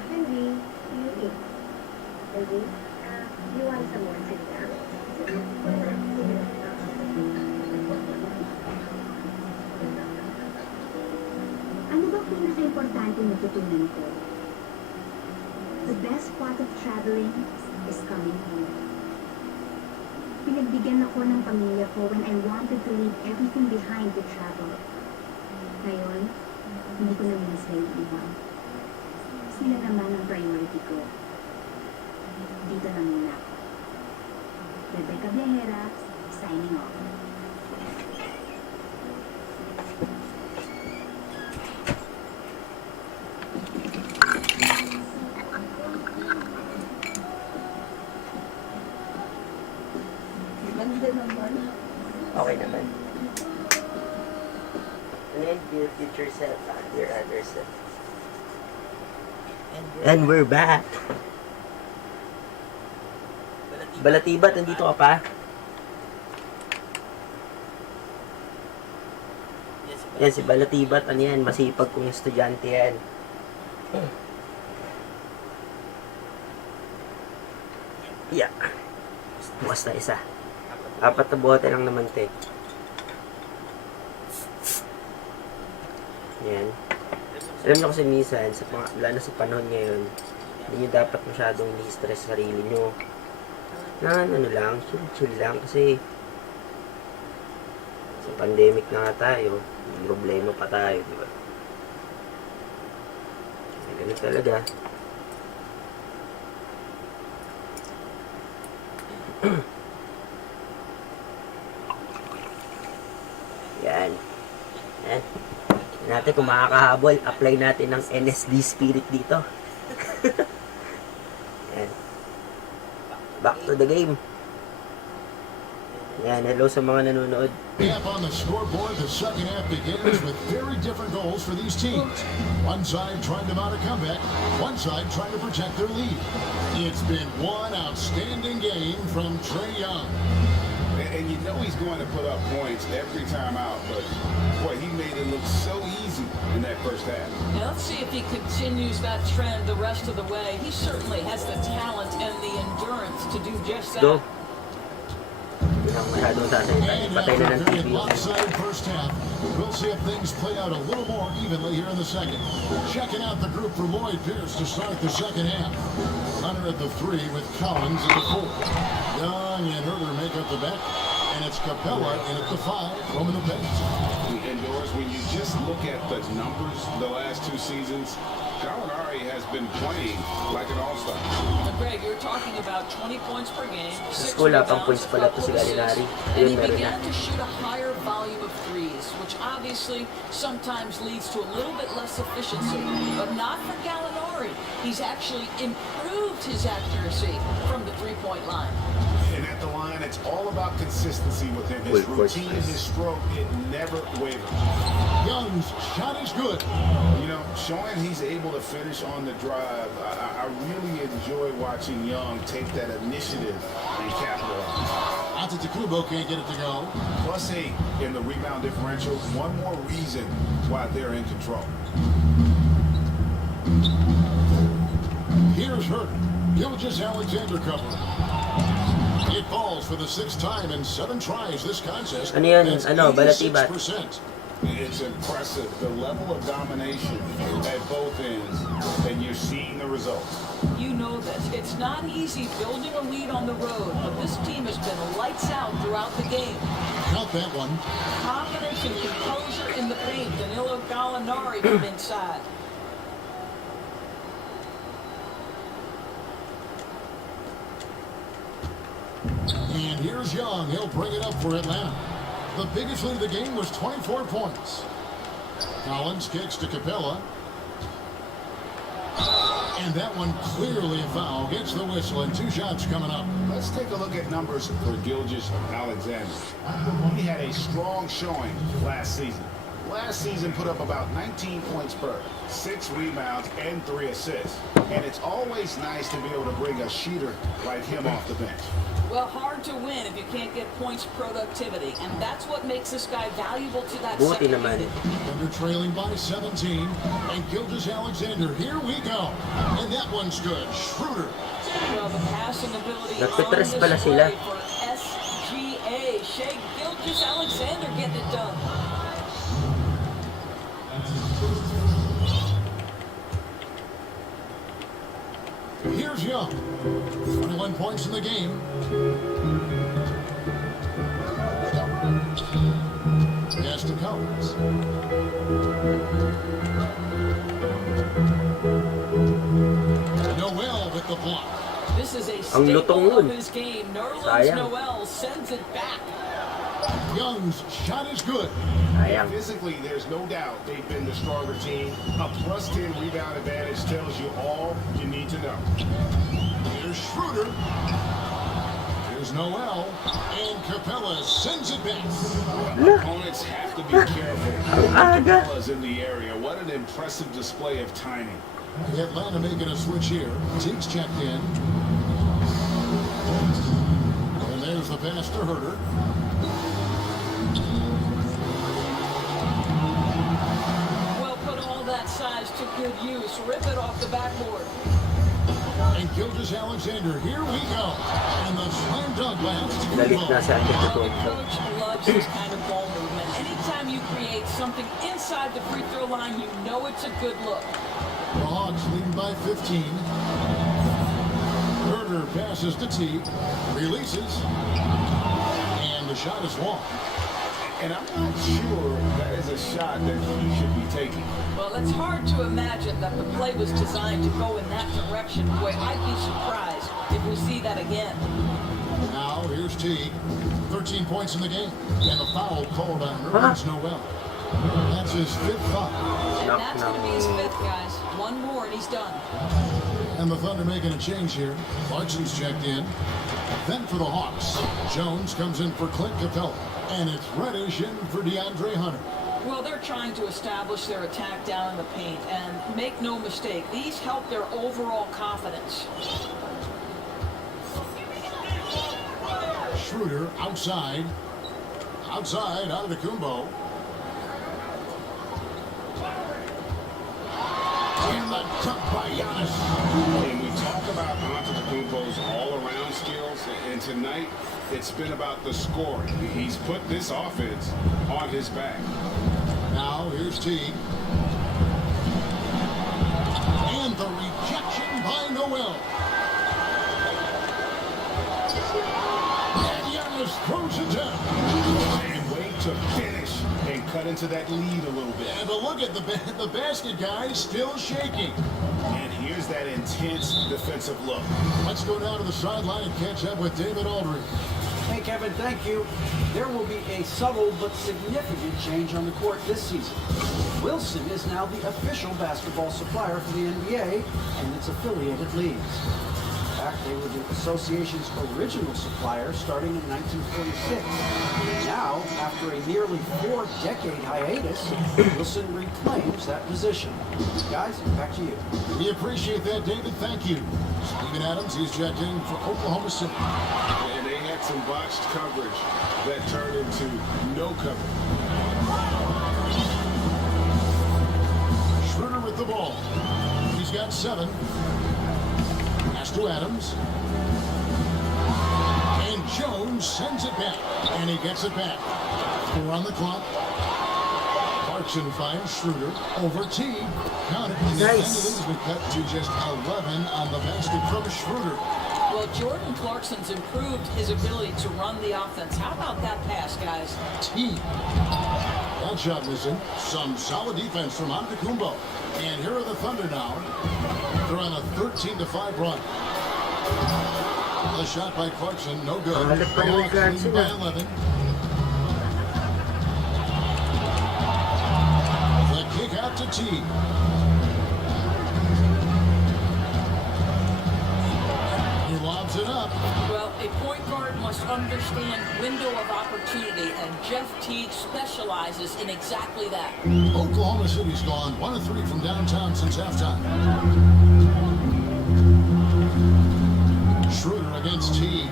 Henry, you eat. Henry, you want some more food, Ano ba pinaka-importante natutunan ko? The best part of traveling is coming home. Pinagbigyan ako ng pamilya ko when I wanted to leave everything behind to travel. Ngayon, hindi ko naman sila iiwan. Sila naman ang priority ko. Dito na muna ako. Rebecca Viajera, signing off. Okay naman. And then, future self, your other self. And we're back. Balatibat, nandito ka pa? Yan, si Balatibat, ano yan, masipag kong estudyante yan. Yeah. Bukas na isa. 4 na bote lang naman, te. Yan. Alam nyo kasi minsan, lalo sa panahon ngayon, hindi nyo dapat masyadong i-stress sa sarili nyo. Na ano lang, chill lang. Kasi sa pandemic na nga tayo, may problema pa tayo, di ba? Ganun talaga. Yan. Yan. Natin kung makakahabol, apply natin ng NSD spirit dito. Yan. Back to the game. Yan, hello sa mga nanonood. Up on the scoreboard, the second half begins with very different goals for these teams. One side trying to mount a comeback, one side trying to protect their lead. It's been one outstanding game from Trae Young. And you know he's going to put up points every time out, but boy, he made it look so easy in that first half. Now let's see if he continues that trend the rest of the way. He certainly has the talent and the endurance to do just that. Go. Hindi lang masyadong sasalita. Patay na ng TV. Lopsided first half. We'll see if things play out a little more evenly here in the second. Checking out the group for Lloyd Pierce to start the second half. Hunter at the 3 with Collins at the 4. Young and Herder make up the back. And it's Capella in at the 5, roaming the bench. Indoors, when you just look at the numbers the last 2 seasons, Gallinari has been playing like an all-star. Greg, you're talking about 20 points per game, 6 Wala pang rebounds, points pala to si Gallinari. and he Ayun, meron na. began to shoot a higher volume of threes, which obviously sometimes leads to a little bit less efficiency, but not for Gallinari. He's actually improved his accuracy from the three-point line. And at the line, it's all about consistency with him. His routine, his stroke, it never wavers. Young's shot is good. You know, showing he's able to finish on the drive, I really enjoy watching Young take that initiative and capitalize. Antetokounmpo can't get it to go. +8 in the rebound differential. One more reason why they're in control. Here's Herder. Gilgis Alexander covering. It falls for the 6th time in 7 tries this contest. Ano yan? That's Ano? Balatibat. 86%. It's impressive, the level of domination at both ends, and you're seeing the results. You know this. It's not easy building a lead on the road, but this team has been lights out throughout the game. Count that one. Confidence and composure in the paint. Danilo Gallinari from inside. And here's Young. He'll bring it up for Atlanta. The biggest lead of the game was 24 points. Collins kicks to Capella. And that one clearly a foul. Gets the whistle and 2 shots coming up. Let's take a look at numbers for Gilgeous-Alexander. He had a strong showing last season. Last season put up about 19 points per, 6 rebounds, and 3 assists. And it's always nice to be able to bring a shooter like him off the bench. Well, hard to win if you can't get points productivity, and that's what makes this guy valuable to that Buti second naman. unit. Thunder trailing by 17. And Gilgeous-Alexander, here we go. And that one's good. Schroeder. Well, the passing ability on Nagtitres pala sila. display for SGA. Shea Gilgeous-Alexander getting it done. Here's Young. 21 points in the game. Pass to Collins. Noel with the block. This is a Ang lutong staple of nun. his game. Nerlens Sayang. Noel sends it back. Young's shot is good. Sayang. Physically, there's no doubt they've been the stronger team. A plus 10 rebound advantage tells you all you need to know. Here's Schroeder. Here's Noel. And Capella sends it back. Opponents have to be careful. aga. Capella's in the area. What an impressive display of timing. Atlanta making a switch here. Teague's checked in. And there's the pass to Herter. Well, put all that size to good use. Rip it off the backboard. And Gilgeous-Alexander, here we go. And the slam dunk last. Galit na sa akin ito. Coach loves this kind of ball movement. Anytime you create something inside the free throw line, you know it's a good look. The Hawks leading by 15. Herter passes to Teague. Releases. And the shot is long. And I'm not sure that is a shot that he should be taking. Well, it's hard to imagine that the play was designed to go in that direction. Boy, I'd be surprised if we see that again. Now here's Teague. 13 points in the game. And a foul called on Nerlens Noel. That's his 5th foul. And that's going to be his 5th, guys. One more and he's done. And the Thunder making a change here. Clarkson's checked in. Then for the Hawks, Jones comes in for Clint Capella. And it's Reddish in for DeAndre Hunter. Well, they're trying to establish their attack down in the paint. And make no mistake, these help their overall confidence. Schroeder outside. Outside, out of the Kumbo. And the dunk by Giannis. And we talk about Antetokounmpo's all-around skills, and tonight it's been about the scoring. He's put this offense on his back. Now here's Teague. And the rejection by Noel. And Giannis throws it down. And wait to finish and cut into that lead a little bit. And but look at the basket, guys, still shaking. And here's that intense defensive look. Let's go down to the sideline and catch up with David Aldridge. Hey, Kevin, thank you. There will be a subtle but significant change on the court this season. Wilson is now the official basketball supplier for the NBA and its affiliated leagues. In fact, they were the association's original supplier starting in 1946. Now, after a nearly 4-decade hiatus, Wilson reclaims that position. Guys, back to you. We appreciate that, David. Thank you. Steven Adams, he's checked in for Oklahoma City. And they had some botched coverage that turned into no coverage. Schroeder with the ball. He's got 7. Pass to Adams. And Jones sends it back. And he gets it back. 4 on the clock. Clarkson finds Schroeder over Teague. Count it. And the end of this has been cut to just 11 on the basket from Schroeder. Well, Jordan Clarkson's improved his ability to run the offense. How about that pass, guys? Teague. That shot missing. Some solid defense from Antetokounmpo. And here are the Thunder now. They're on a 13-5 run. The shot by Clarkson, no good. Ang halit pa naman Hawks lead by Clarkson, 11. The kick out to Teague. understand window of opportunity, and Jeff Teague specializes in exactly that. Oklahoma City's gone 1 of 3 from downtown since halftime. Schroeder against Teague.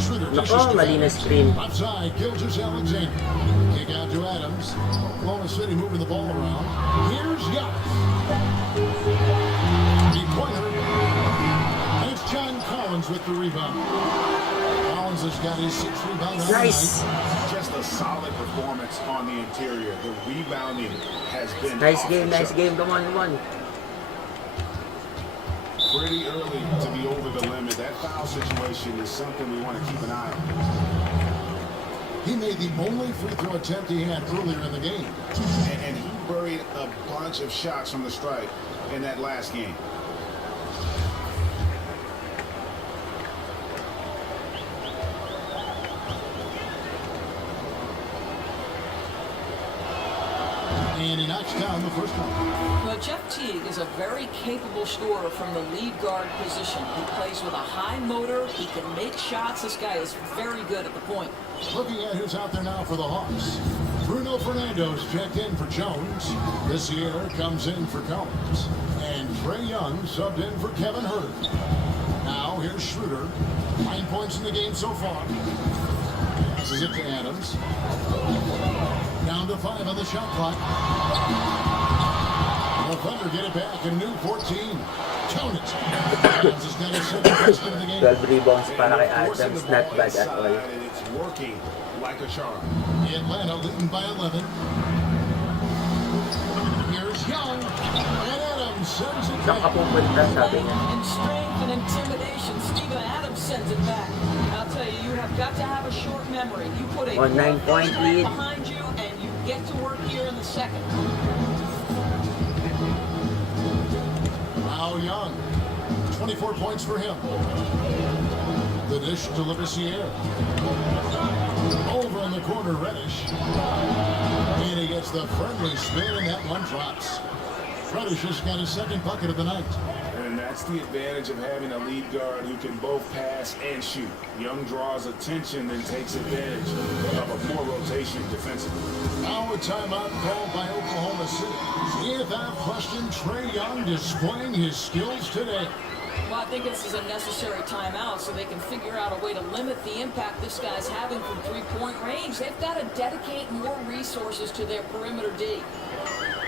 Schroeder Nako, mali na screen. left side, Gilgeous-Alexander. Kick out to Adams. Oklahoma City moving the ball around. Here's Young. Three-pointer. And it's John Collins with the rebound. Collins has got his 6th rebound on the Nice. night. Just a solid performance on the interior. The rebounding has been Nice off game, the nice chart. game. Come on, come on. Pretty early to be over the limit. That foul situation is something we want to keep an eye on. He made the only free throw attempt he had earlier in the game. And he buried a bunch of shots from the stripe in that last game. And he knocks down the first one. Well, Jeff Teague is a very capable scorer from the lead guard position. He plays with a high motor. He can make shots. This guy is very good at the point. Looking at who's out there now for the Hawks. Bruno Fernando's checked in for Jones. This-Year comes in for Collins. And Trae Young subbed in for Kevin Hurd. Now here's Schroeder. 9 points in the game so far. Passes it to Adams. Down to 5 on the shot clock. The Thunder get it back in a new 14. Count it. Adams has got his 2nd best in the game. 12 rebounds para kay Adams. Not bad at all. And it's working like a charm. Atlanta leading by 11. Here's Young. And Adams sends it Saan ka back. pupunta, sabi niya. In strength and intimidation, Steven Adams sends it back. I'll tell you, you have got to have a short memory. You put a On 9-point first man lead. behind you, and you get to work here in the second. Now Young. 24 points for him. The dish to Labissiere. Over in the corner, Reddish. And he gets the friendly spin, and that one drops. Reddish has got his 2nd bucket of the night. And that's the advantage of having a lead guard who can both pass and shoot. Young draws attention and takes advantage of a poor rotation defensively. Now a timeout called by Oklahoma City. Without question, Trae Young displaying his skills today. Well, I think this is a necessary timeout so they can figure out a way to limit the impact this guy's having from three-point range. They've got to dedicate more resources to their perimeter D.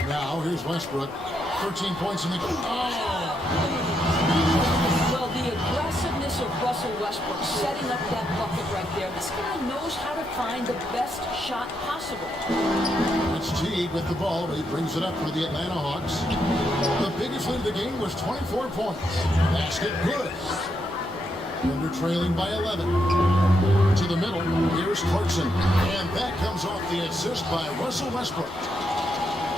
Now here's Westbrook. 13 points in the game. Well, the aggressiveness of Russell Westbrook setting up that bucket right there. This guy knows how to find the best shot possible. It's Teague with the ball, but he brings it up for the Atlanta Hawks. The biggest lead of the game was 24 points. Basket good. Thunder trailing by 11. To the middle, here's Clarkson. And that comes off the assist by Russell Westbrook.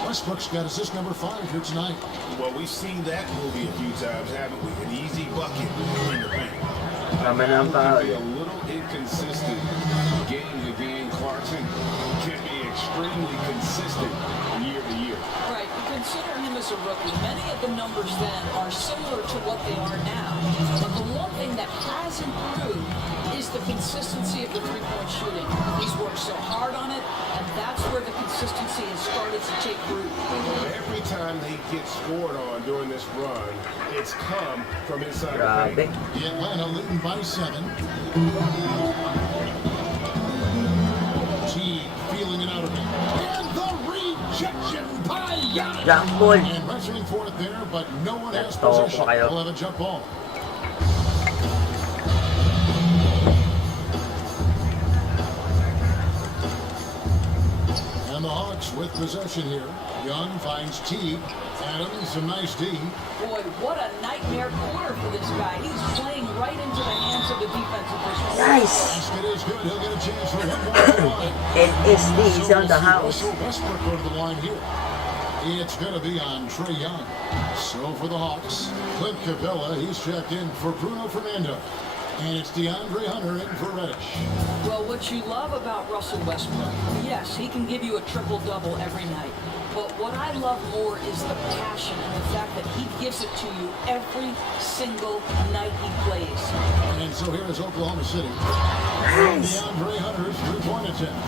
Westbrook's got assist number 5 here tonight. Well, we've seen that movie a few times, haven't we? An easy bucket in the paint. Tama na ang foul. Be a little inconsistent game to game. Clarkson can be extremely consistent year to year. Right, consider him as a rookie. Many of the numbers then are similar to what they are now. But the one thing that has improved is the consistency of the three-point shooting. He's worked so hard on it, and that's where the consistency has started to take root. Every time they get scored on during this run, it's come from inside the Grabe. paint. The Atlanta leading by 7. Teague feeling it out of him. And the rejection by Young. Jump ball. And wrestling for it there, but no one has Nagtoko possession. kayo. We'll have a jump ball. And the Hawks with possession here. Young finds Teague. Adams, a nice D. Boy, what a nightmare quarter for this guy. He's playing right into the hands of the defensive officials. Nice. Basket is good. He'll get a chance for one more line. And he's on the house. So Westbrook go to the line here. It's going to be on Trae Young. So for the Hawks, Clint Capella, he's checked in for Bruno Fernando. And it's DeAndre Hunter in for Reddish. Well, what you love about Russell Westbrook, yes, he can give you a triple-double every night. But what I love more is the passion and the fact that he gives it to you every single night he plays. And so here is Oklahoma City. DeAndre Hunter's three-point attempt.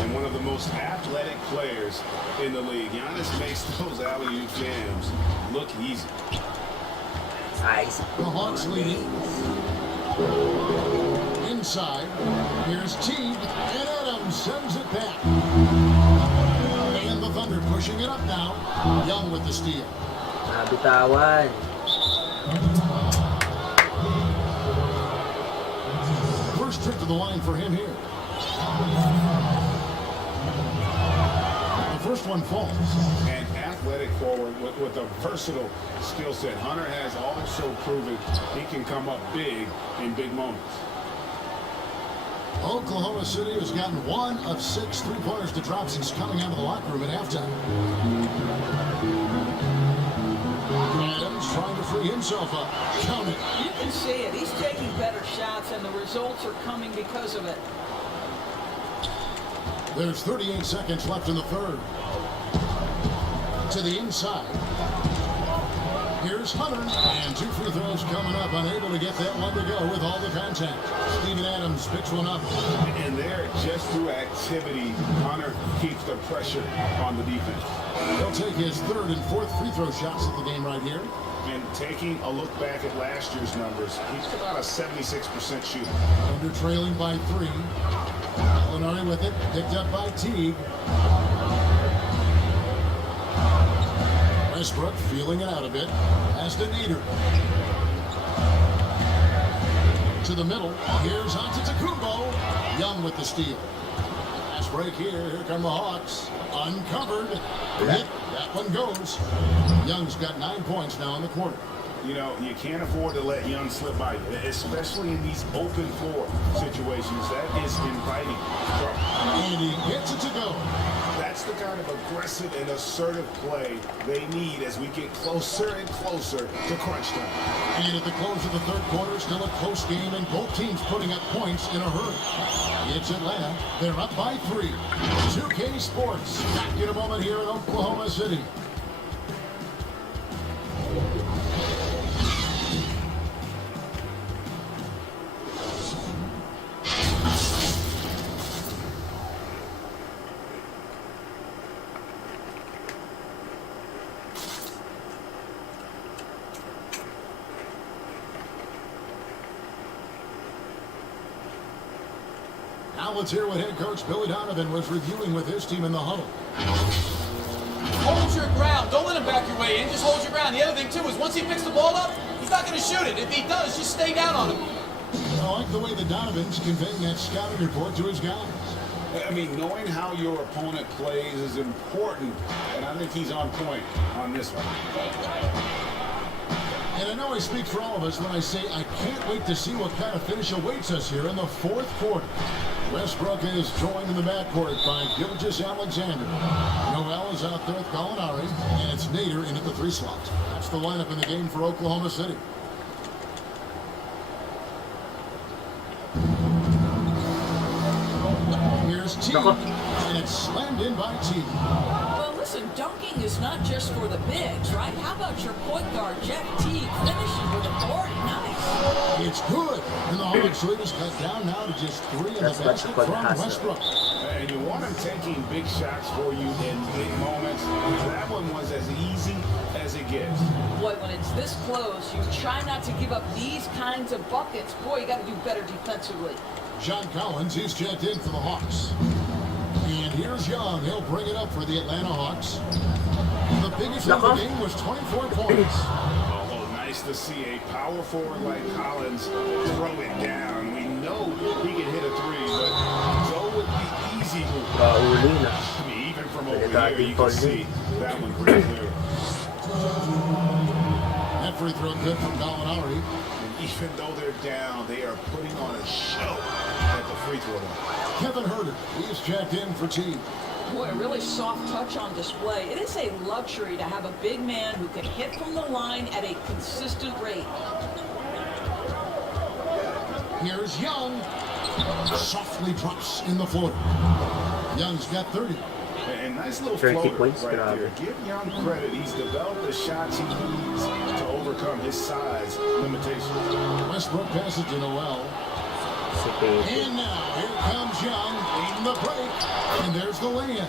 And one of the most athletic players in the league. Giannis makes those alley-oop jams look easy. Nice. The Hawks leading. Inside, here's Teague, and Adams sends it back. And the Thunder pushing it up now. Young with the steal. Nabitawan. First trip to the line for him here. The first one falls. An athletic forward with a versatile skill set. Hunter has also proven he can come up big in big moments. Oklahoma City has gotten 1 of 6 three-pointers to drop since coming out of the locker room at halftime. Adams trying to free himself up. Count it. You can see it. He's taking better shots, and the results are coming because of it. There's 38 seconds left in the third. To the inside. Here's Hunter, and 2 free throws coming up. Unable to get that one to go with all the contact. Steven Adams picks one up. And there, just through activity, Hunter keeps the pressure on the defense. He'll take his 3rd and 4th free throw shots of the game right here. And taking a look back at last year's numbers, he's about a 76% shooter. Under trailing by 3. Gallinari with it, picked up by Teague. Westbrook feeling it out a bit. Has to Nader. To the middle. Here's Antetokounmpo. Young with the steal. Last break here. Here come the Hawks. Uncovered. Hit. That one goes. Young's got 9 points now in the quarter. You know, you can't afford to let Young slip by you, especially in these open floor situations. That is inviting trouble. And he gets it to go. That's the kind of aggressive and assertive play they need as we get closer and closer to crunch time. And at the close of the third quarter, still a close game, and both teams putting up points in a hurry. It's Atlanta. They're up by 3. 2K Sports. Back in a moment here in Oklahoma City. Now let's hear what head coach Billy Donovan was reviewing with his team in the huddle. Hold your ground. Don't let him back your way in. Just hold your ground. The other thing, too, is once he picks the ball up, he's not going to shoot it. If he does, just stay down on him. I like the way that Donovan's conveying that scouting report to his guys. I mean, knowing how your opponent plays is important, and I think he's on point on this one. And I know I speak for all of us when I say I can't wait to see what kind of finish awaits us here in the fourth quarter. Westbrook is joined in the backcourt by Gilgeous-Alexander. Noel is out there with Gallinari, and it's Nader in at the 3 slot. That's the lineup in the game for Oklahoma City. Here's Teague, and it's slammed in by Teague. Well, listen, dunking is not just for the bigs, right? How about your point guard, Jeff Teague, finishing with a board? Nice. It's good. And the Hawks lead is cut down now to just 3 in the basket from Westbrook. And you want him taking big shots for you in big moments. That one was as easy as it gets. Boy, when it's this close, you try not to give up these kinds of buckets. Boy, you got to do better defensively. John Collins, he's checked in for the Hawks. And here's Young. He'll bring it up for the Atlanta Hawks. The biggest of the game was 24 points. Oh, nice to see a power forward like Collins throw it down. We know he can hit a 3, but go with the easy move. I mean, even from over here, you can see that one pretty clear. That free throw good from Gallinari. And even though they're down, they are putting on a show at the free throw line. Kevin Herter, he's checked in for Teague. Boy, a really soft touch on display. It is a luxury to have a big man who can hit from the line at a consistent rate. Here's Young. Softly drops in the floor. Young's got 30. And nice little 30 floater points, right grabe. there. Give Young credit. He's developed the shots he needs to overcome his size limitations. Westbrook passes to Noel. And now, here comes Young in the break. And there's the lay-in.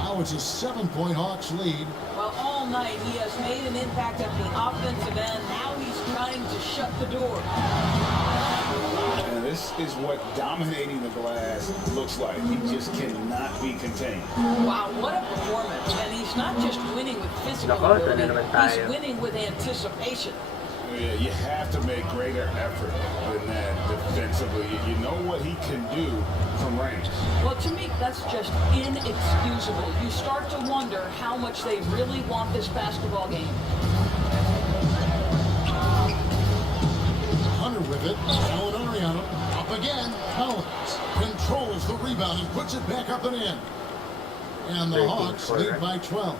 Now it's a 7-point Hawks lead. Well, all night he has made an impact at the offensive end. Now he's trying to shut the door. And this is what dominating the glass looks like. He just cannot be contained. Wow, what a performance. And he's not just winning with physical Nako, ito na ability, naman he's tayo. winning with anticipation. Yeah, you have to make greater effort than that defensively. You know what he can do from range. Well, to me, that's just inexcusable. You start to wonder how much they really want this basketball game. Hunter with it. Gallinari on him. Up again. Collins controls the rebound and puts it back up and in. And the Hawks lead by 12.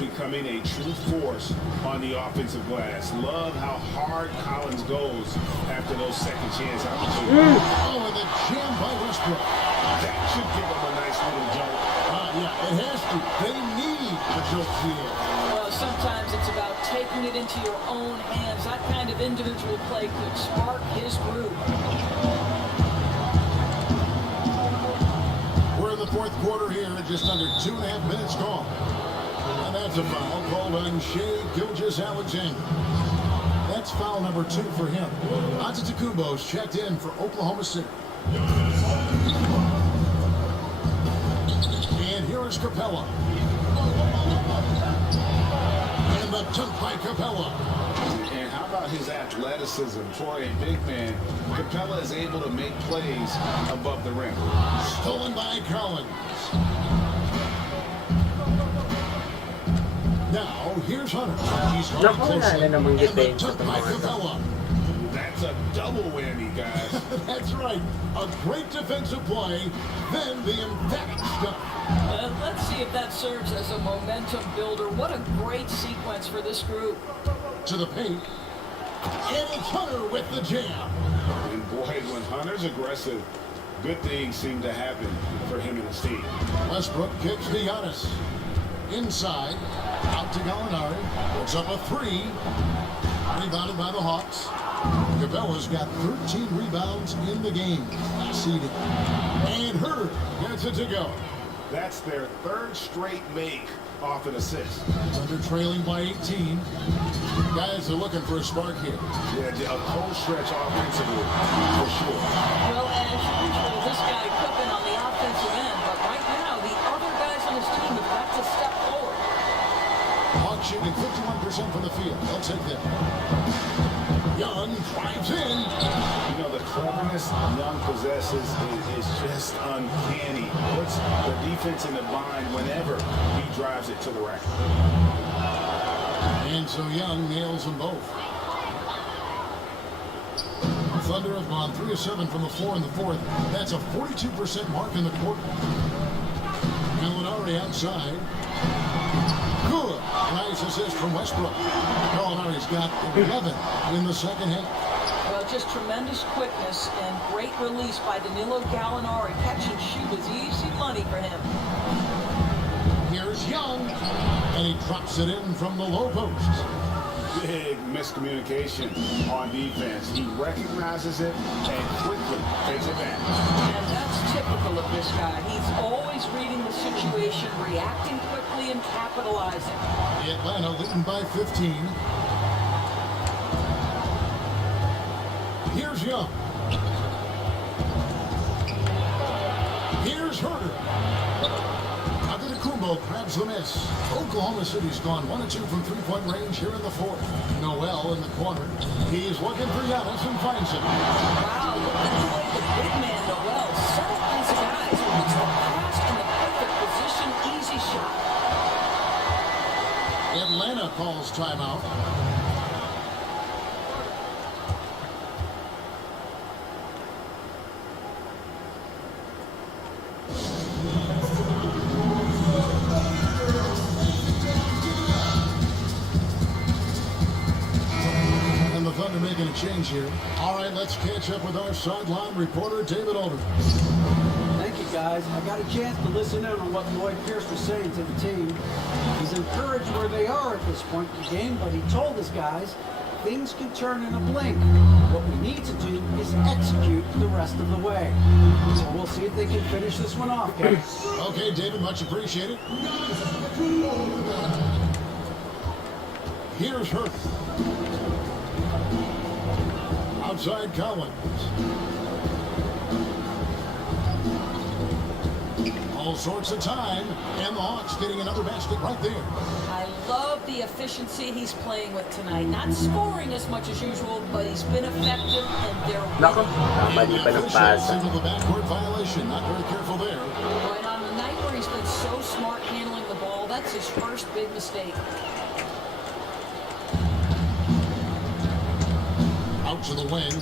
Becoming a true force on the offensive glass. Love how hard Collins goes after those second chance opportunities. Oh, and the jam by Westbrook. That should give them a nice little jump. Yeah, it has to. They need a joke here. Well, sometimes it's about taking it into your own hands. That kind of individual play could spark his groove. We're in the fourth quarter here, just under 2.5 minutes gone. And that's a foul called on Shai Gilgeous-Alexander. That's foul number 2 for him. Antetokounmpo's checked in for Oklahoma City. And here is Capella. And the dunk by Capella. And how about his athleticism? For a big man, Capella is able to make plays above the rim. Stolen by Collins. Now, here's Hunter. He's going Naku, close. wala na namang And the defense dunk sa by mga Capella. That's a double whammy, guys. That's right. A great defensive play, then the emphatic stuff. Let's see if that serves as a momentum builder. What a great sequence for this group. To the paint. And it's Hunter with the jam. And boy, when Hunter's aggressive, good things seem to happen for him and his team. Westbrook kicks to Giannis. Inside. Out to Gallinari. Puts up a 3. Rebounded by the Hawks. Capella's got 13 rebounds in the game. Seeded. And Hurd gets it to go. That's their third straight make off an assist. Thunder trailing by 18. Guys are looking for a spark here. Yeah, a cold stretch offensively, for sure. Well, as usual, this guy cooking on the offensive end, but right now, the other guys on his team have got to step forward. Hawks shooting 51% from the field. They'll take that. Young drives in. You know, the cleverness Young possesses is just uncanny. Puts the defense in a bind whenever he drives it to the rack. And so Young nails them both. Thunder have gone 3 of 7 from the floor in the fourth. That's a 42% mark in the quarter. Gallinari outside. Good. Nice assist from Westbrook. Gallinari's got 11 in the second half. Well, just tremendous quickness and great release by Danilo Gallinari. Catch and shoot is easy money for him. Here's Young. And he drops it in from the low post. Big miscommunication on defense. He recognizes it and quickly takes advantage. And that's typical of this guy. He's always reading the situation, reacting quickly, and capitalizing. Atlanta leading by 15. Here's Young. Here's Herder. Antetokounmpo grabs the miss. Oklahoma City's gone 1 of 2 from three-point range here in the fourth. Noel in the corner. He's looking for Giannis and finds him. Wow, look at the way the big man Noel set up these guys. Puts the pass in the perfect position, easy shot. Atlanta calls timeout. Thunder making a change here. All right, let's catch up with our sideline reporter, David Aldridge. Thank you, guys. I got a chance to listen in on what Lloyd Pierce was saying to the team. He's encouraged where they are at this point in the game, but he told his guys things can turn in a blink. What we need to do is execute the rest of the way. So we'll see if they can finish this one off, guys. Okay, David, much appreciated. Here's Hurt. Outside Collins. All sorts of time, and the Hawks getting another basket right there. I love the efficiency he's playing with tonight. Not scoring as much as usual, but he's been effective, and they're Nako, winning. mali pa ng pasa. Into the backcourt violation. Not very careful there. Right on the night where he's been so smart handling the ball, that's his first big mistake. Out to the wing.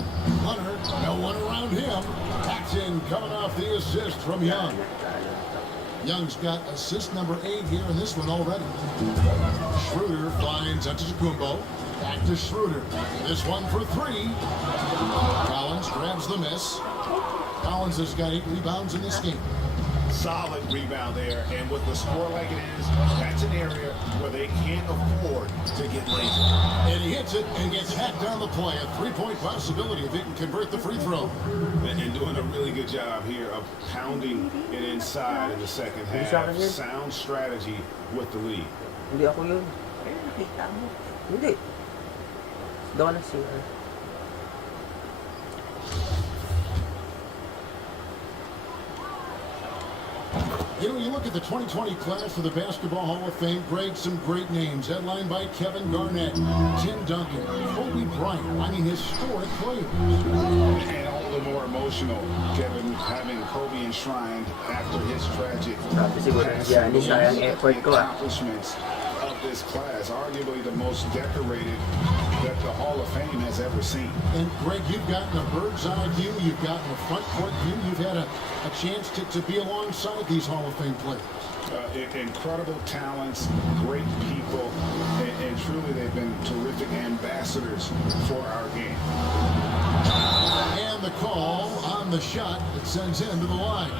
Hunter, no one around him. Paxton coming off the assist from Young. Young's got assist number 8 here in this one already. Schroeder finds Antetokounmpo. Back to Schroeder. This one for 3. Collins grabs the miss. Collins has got 8 rebounds in this game. Solid rebound there, and with the score like it is, that's an area where they can't afford to get lazy. And he hits it and gets hacked on the play. A 3-point possibility if he can convert the free throw. And doing a really good job here of pounding it inside in the second half. Sound strategy with the lead. Hindi ako yun. Eh, nakita mo. Hindi. Doon na siya. You know, you look at the 2020 class for the Basketball Hall of Fame, Greg, some great names. Headlined by Kevin Garnett, Tim Duncan, Kobe Bryant. I mean, historic players. And all the more emotional, Kevin, having Kobe enshrined after his tragic accomplishments of this class. Arguably the most decorated that the Hall of Fame has ever seen. And Greg, you've gotten a bird's eye view, you've gotten a front court view, you've had a chance to be alongside these Hall of Fame players. Incredible talents, great people, and truly they've been terrific ambassadors for our game. And the call on the shot that sends him to the line.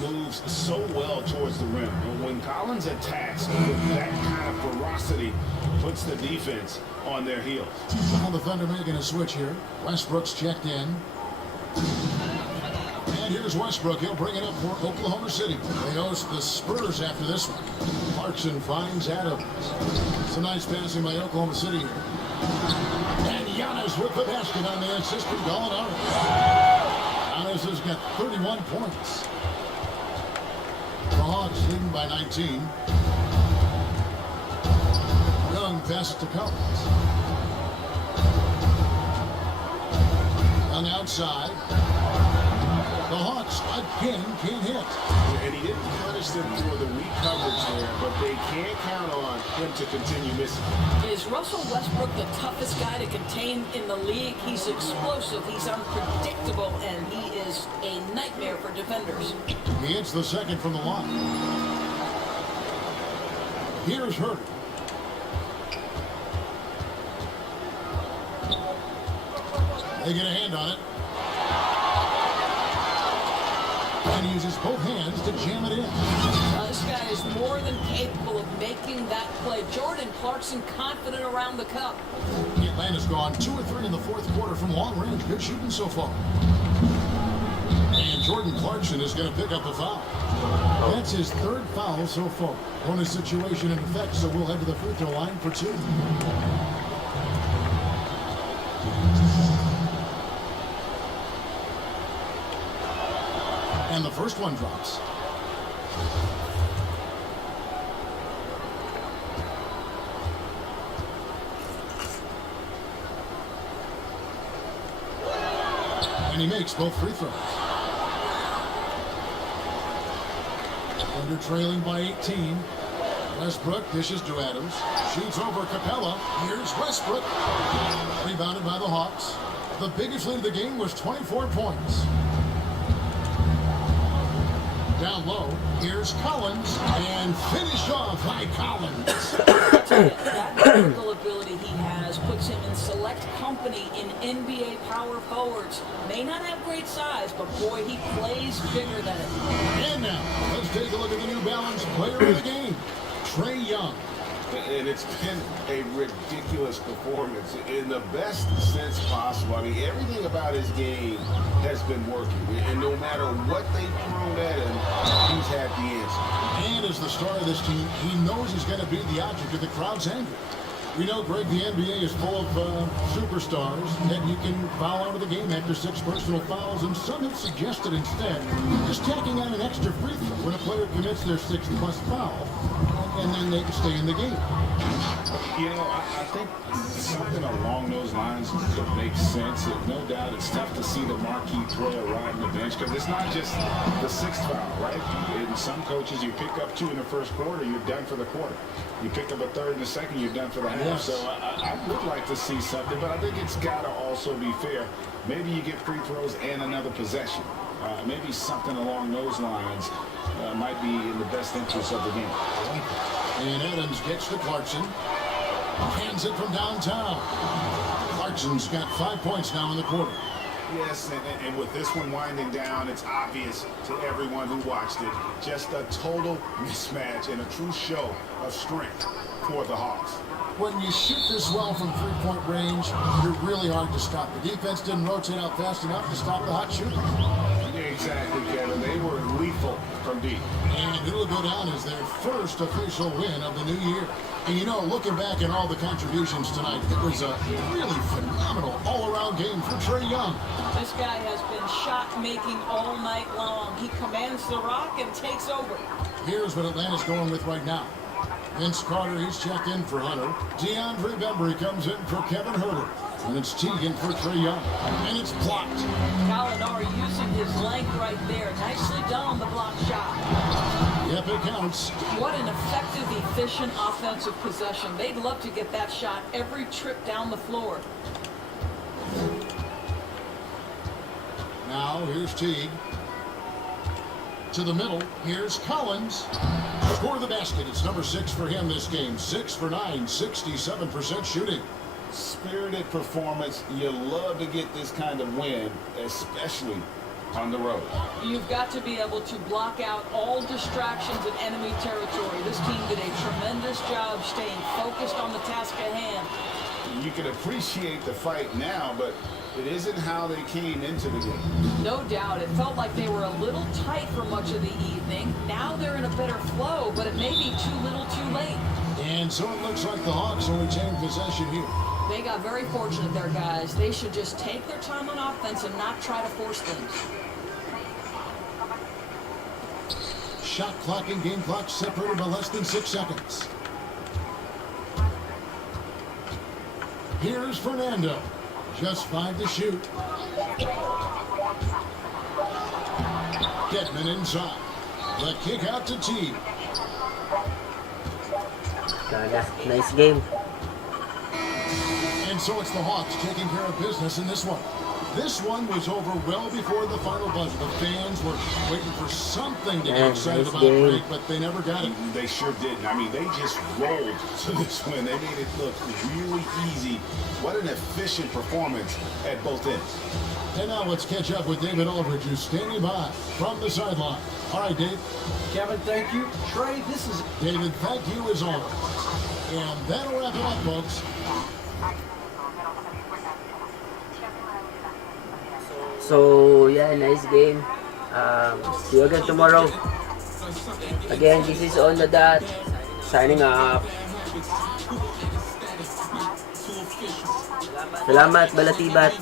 Moves so well towards the rim. When Collins attacks with that kind of ferocity, puts the defense on their heels. Now the Thunder making a switch here. Westbrook's checked in. And here's Westbrook. He'll bring it up for Oklahoma City. They host the Spurs after this one. Clarkson finds Adams. Some nice passing by Oklahoma City here. And Giannis with the basket on the assist from Gallinari. Giannis has got 31 points. The Hawks leading by 19. Young passes to Collins. Young outside. The Hawks again can't hit. And he didn't punish them for the weak coverage there, but they can't count on him to continue missing. Is Russell Westbrook the toughest guy to contain in the league? He's explosive, he's unpredictable, and he is a nightmare for defenders. He hits the second from the line. Here's Hurt. They get a hand on it. And he uses both hands to jam it in. This guy is more than capable of making that play. Jordan Clarkson confident around the cup. Atlanta's gone 2 or 3 in the fourth quarter from long range. Good shooting so far. And Jordan Clarkson is going to pick up a foul. That's his 3rd foul so far. Bonus situation in effect, so we'll head to the free throw line for 2. And the first one drops. And he makes both free throws. Under trailing by 18. Westbrook dishes to Adams. Shoots over Capella. Here's Westbrook. Rebounded by the Hawks. The biggest lead of the game was 24 points. Down low, here's Collins, and finished off by Collins. That vertical ability he has puts him in select company in NBA power forwards. May not have great size, but boy, he plays bigger than it. And now, let's take a look at the New Balance player of the game, Trae Young. And it's been a ridiculous performance in the best sense possible. I mean, everything about his game has been working. And no matter what they thrown at him, he's had the answer. And as the star of this team, he knows he's going to be the object of the crowd's anger. We know, Greg, the NBA is full of superstars that you can foul out of the game after 6 personal fouls, and some have suggested instead just tacking on an extra free throw when a player commits their 6th+ foul, and then they can stay in the game. You know, I think something along those lines could make sense. No doubt it's tough to see the marquee player riding the bench because it's not just the 6th foul, right? In some coaches, you pick up 2 in the first quarter, you're done for the quarter. You pick up a 3rd in the second, you're done for the half. Yes. So I would like to see something, but I think it's got to also be fair. Maybe you get free throws and another possession. Maybe something along those lines might be in the best interest of the game. And Adams gets to Clarkson. Hands it from downtown. Clarkson's got 5 points now in the quarter. Yes, and with this one winding down, it's obvious to everyone who watched it. Just a total mismatch and a true show of strength for the Hawks. When you shoot this well from 3-point range, you're really hard to stop. The defense didn't rotate out fast enough to stop the hot shooter. Exactly, Kevin. They were lethal from deep. And it'll go down as their first official win of the new year. And you know, looking back at all the contributions tonight, it was a really phenomenal all-around game for Trae Young. This guy has been shot-making all night long. He commands the rock and takes over. Here's what Atlanta's going with right now. Vince Carter, he's checked in for Hunter. DeAndre Bembry comes in for Kevin Huerter. And it's Teagan for Trae Young. And it's blocked. Gallinari using his length right there. Nicely done on the block shot. Yep, it counts. What an effective, efficient offensive possession. They'd love to get that shot every trip down the floor. Now, here's Teague. To the middle, here's Collins. Score the basket. It's number 6 for him this game. 6 for 9, 67% shooting. Spirited performance. You love to get this kind of win, especially on the road. You've got to be able to block out all distractions in enemy territory. This team did a tremendous job staying focused on the task at hand. You can appreciate the fight now, but it isn't how they came into the game. No doubt. It felt like they were a little tight for much of the evening. Now they're in a better flow, but it may be too little too late. And so it looks like the Hawks will retain possession here. They got very fortunate there, guys. They should just take their time on offense and not try to force things. Shot clock and game clock separated by less than 6 seconds. Here's Fernando. Just 5 to shoot. Dedman inside. The kick out to T. Nice game. And so it's the Hawks taking care of business in this one. This one was over well before the final buzzer. The fans were waiting for something to get excited about a break, but they never got it. They sure didn't. I mean, they just rolled to this win. They made it look really easy. What an efficient performance at both ends. And now let's catch up with David Aldridge, who's standing by from the sideline. All right, Dave. Kevin, thank you. Trae, this is... David, thank you as always. And that'll wrap it up, folks. So, yeah, nice game. See you again tomorrow. Again, this is On The Dot. Signing off. Salamat, Balatibat.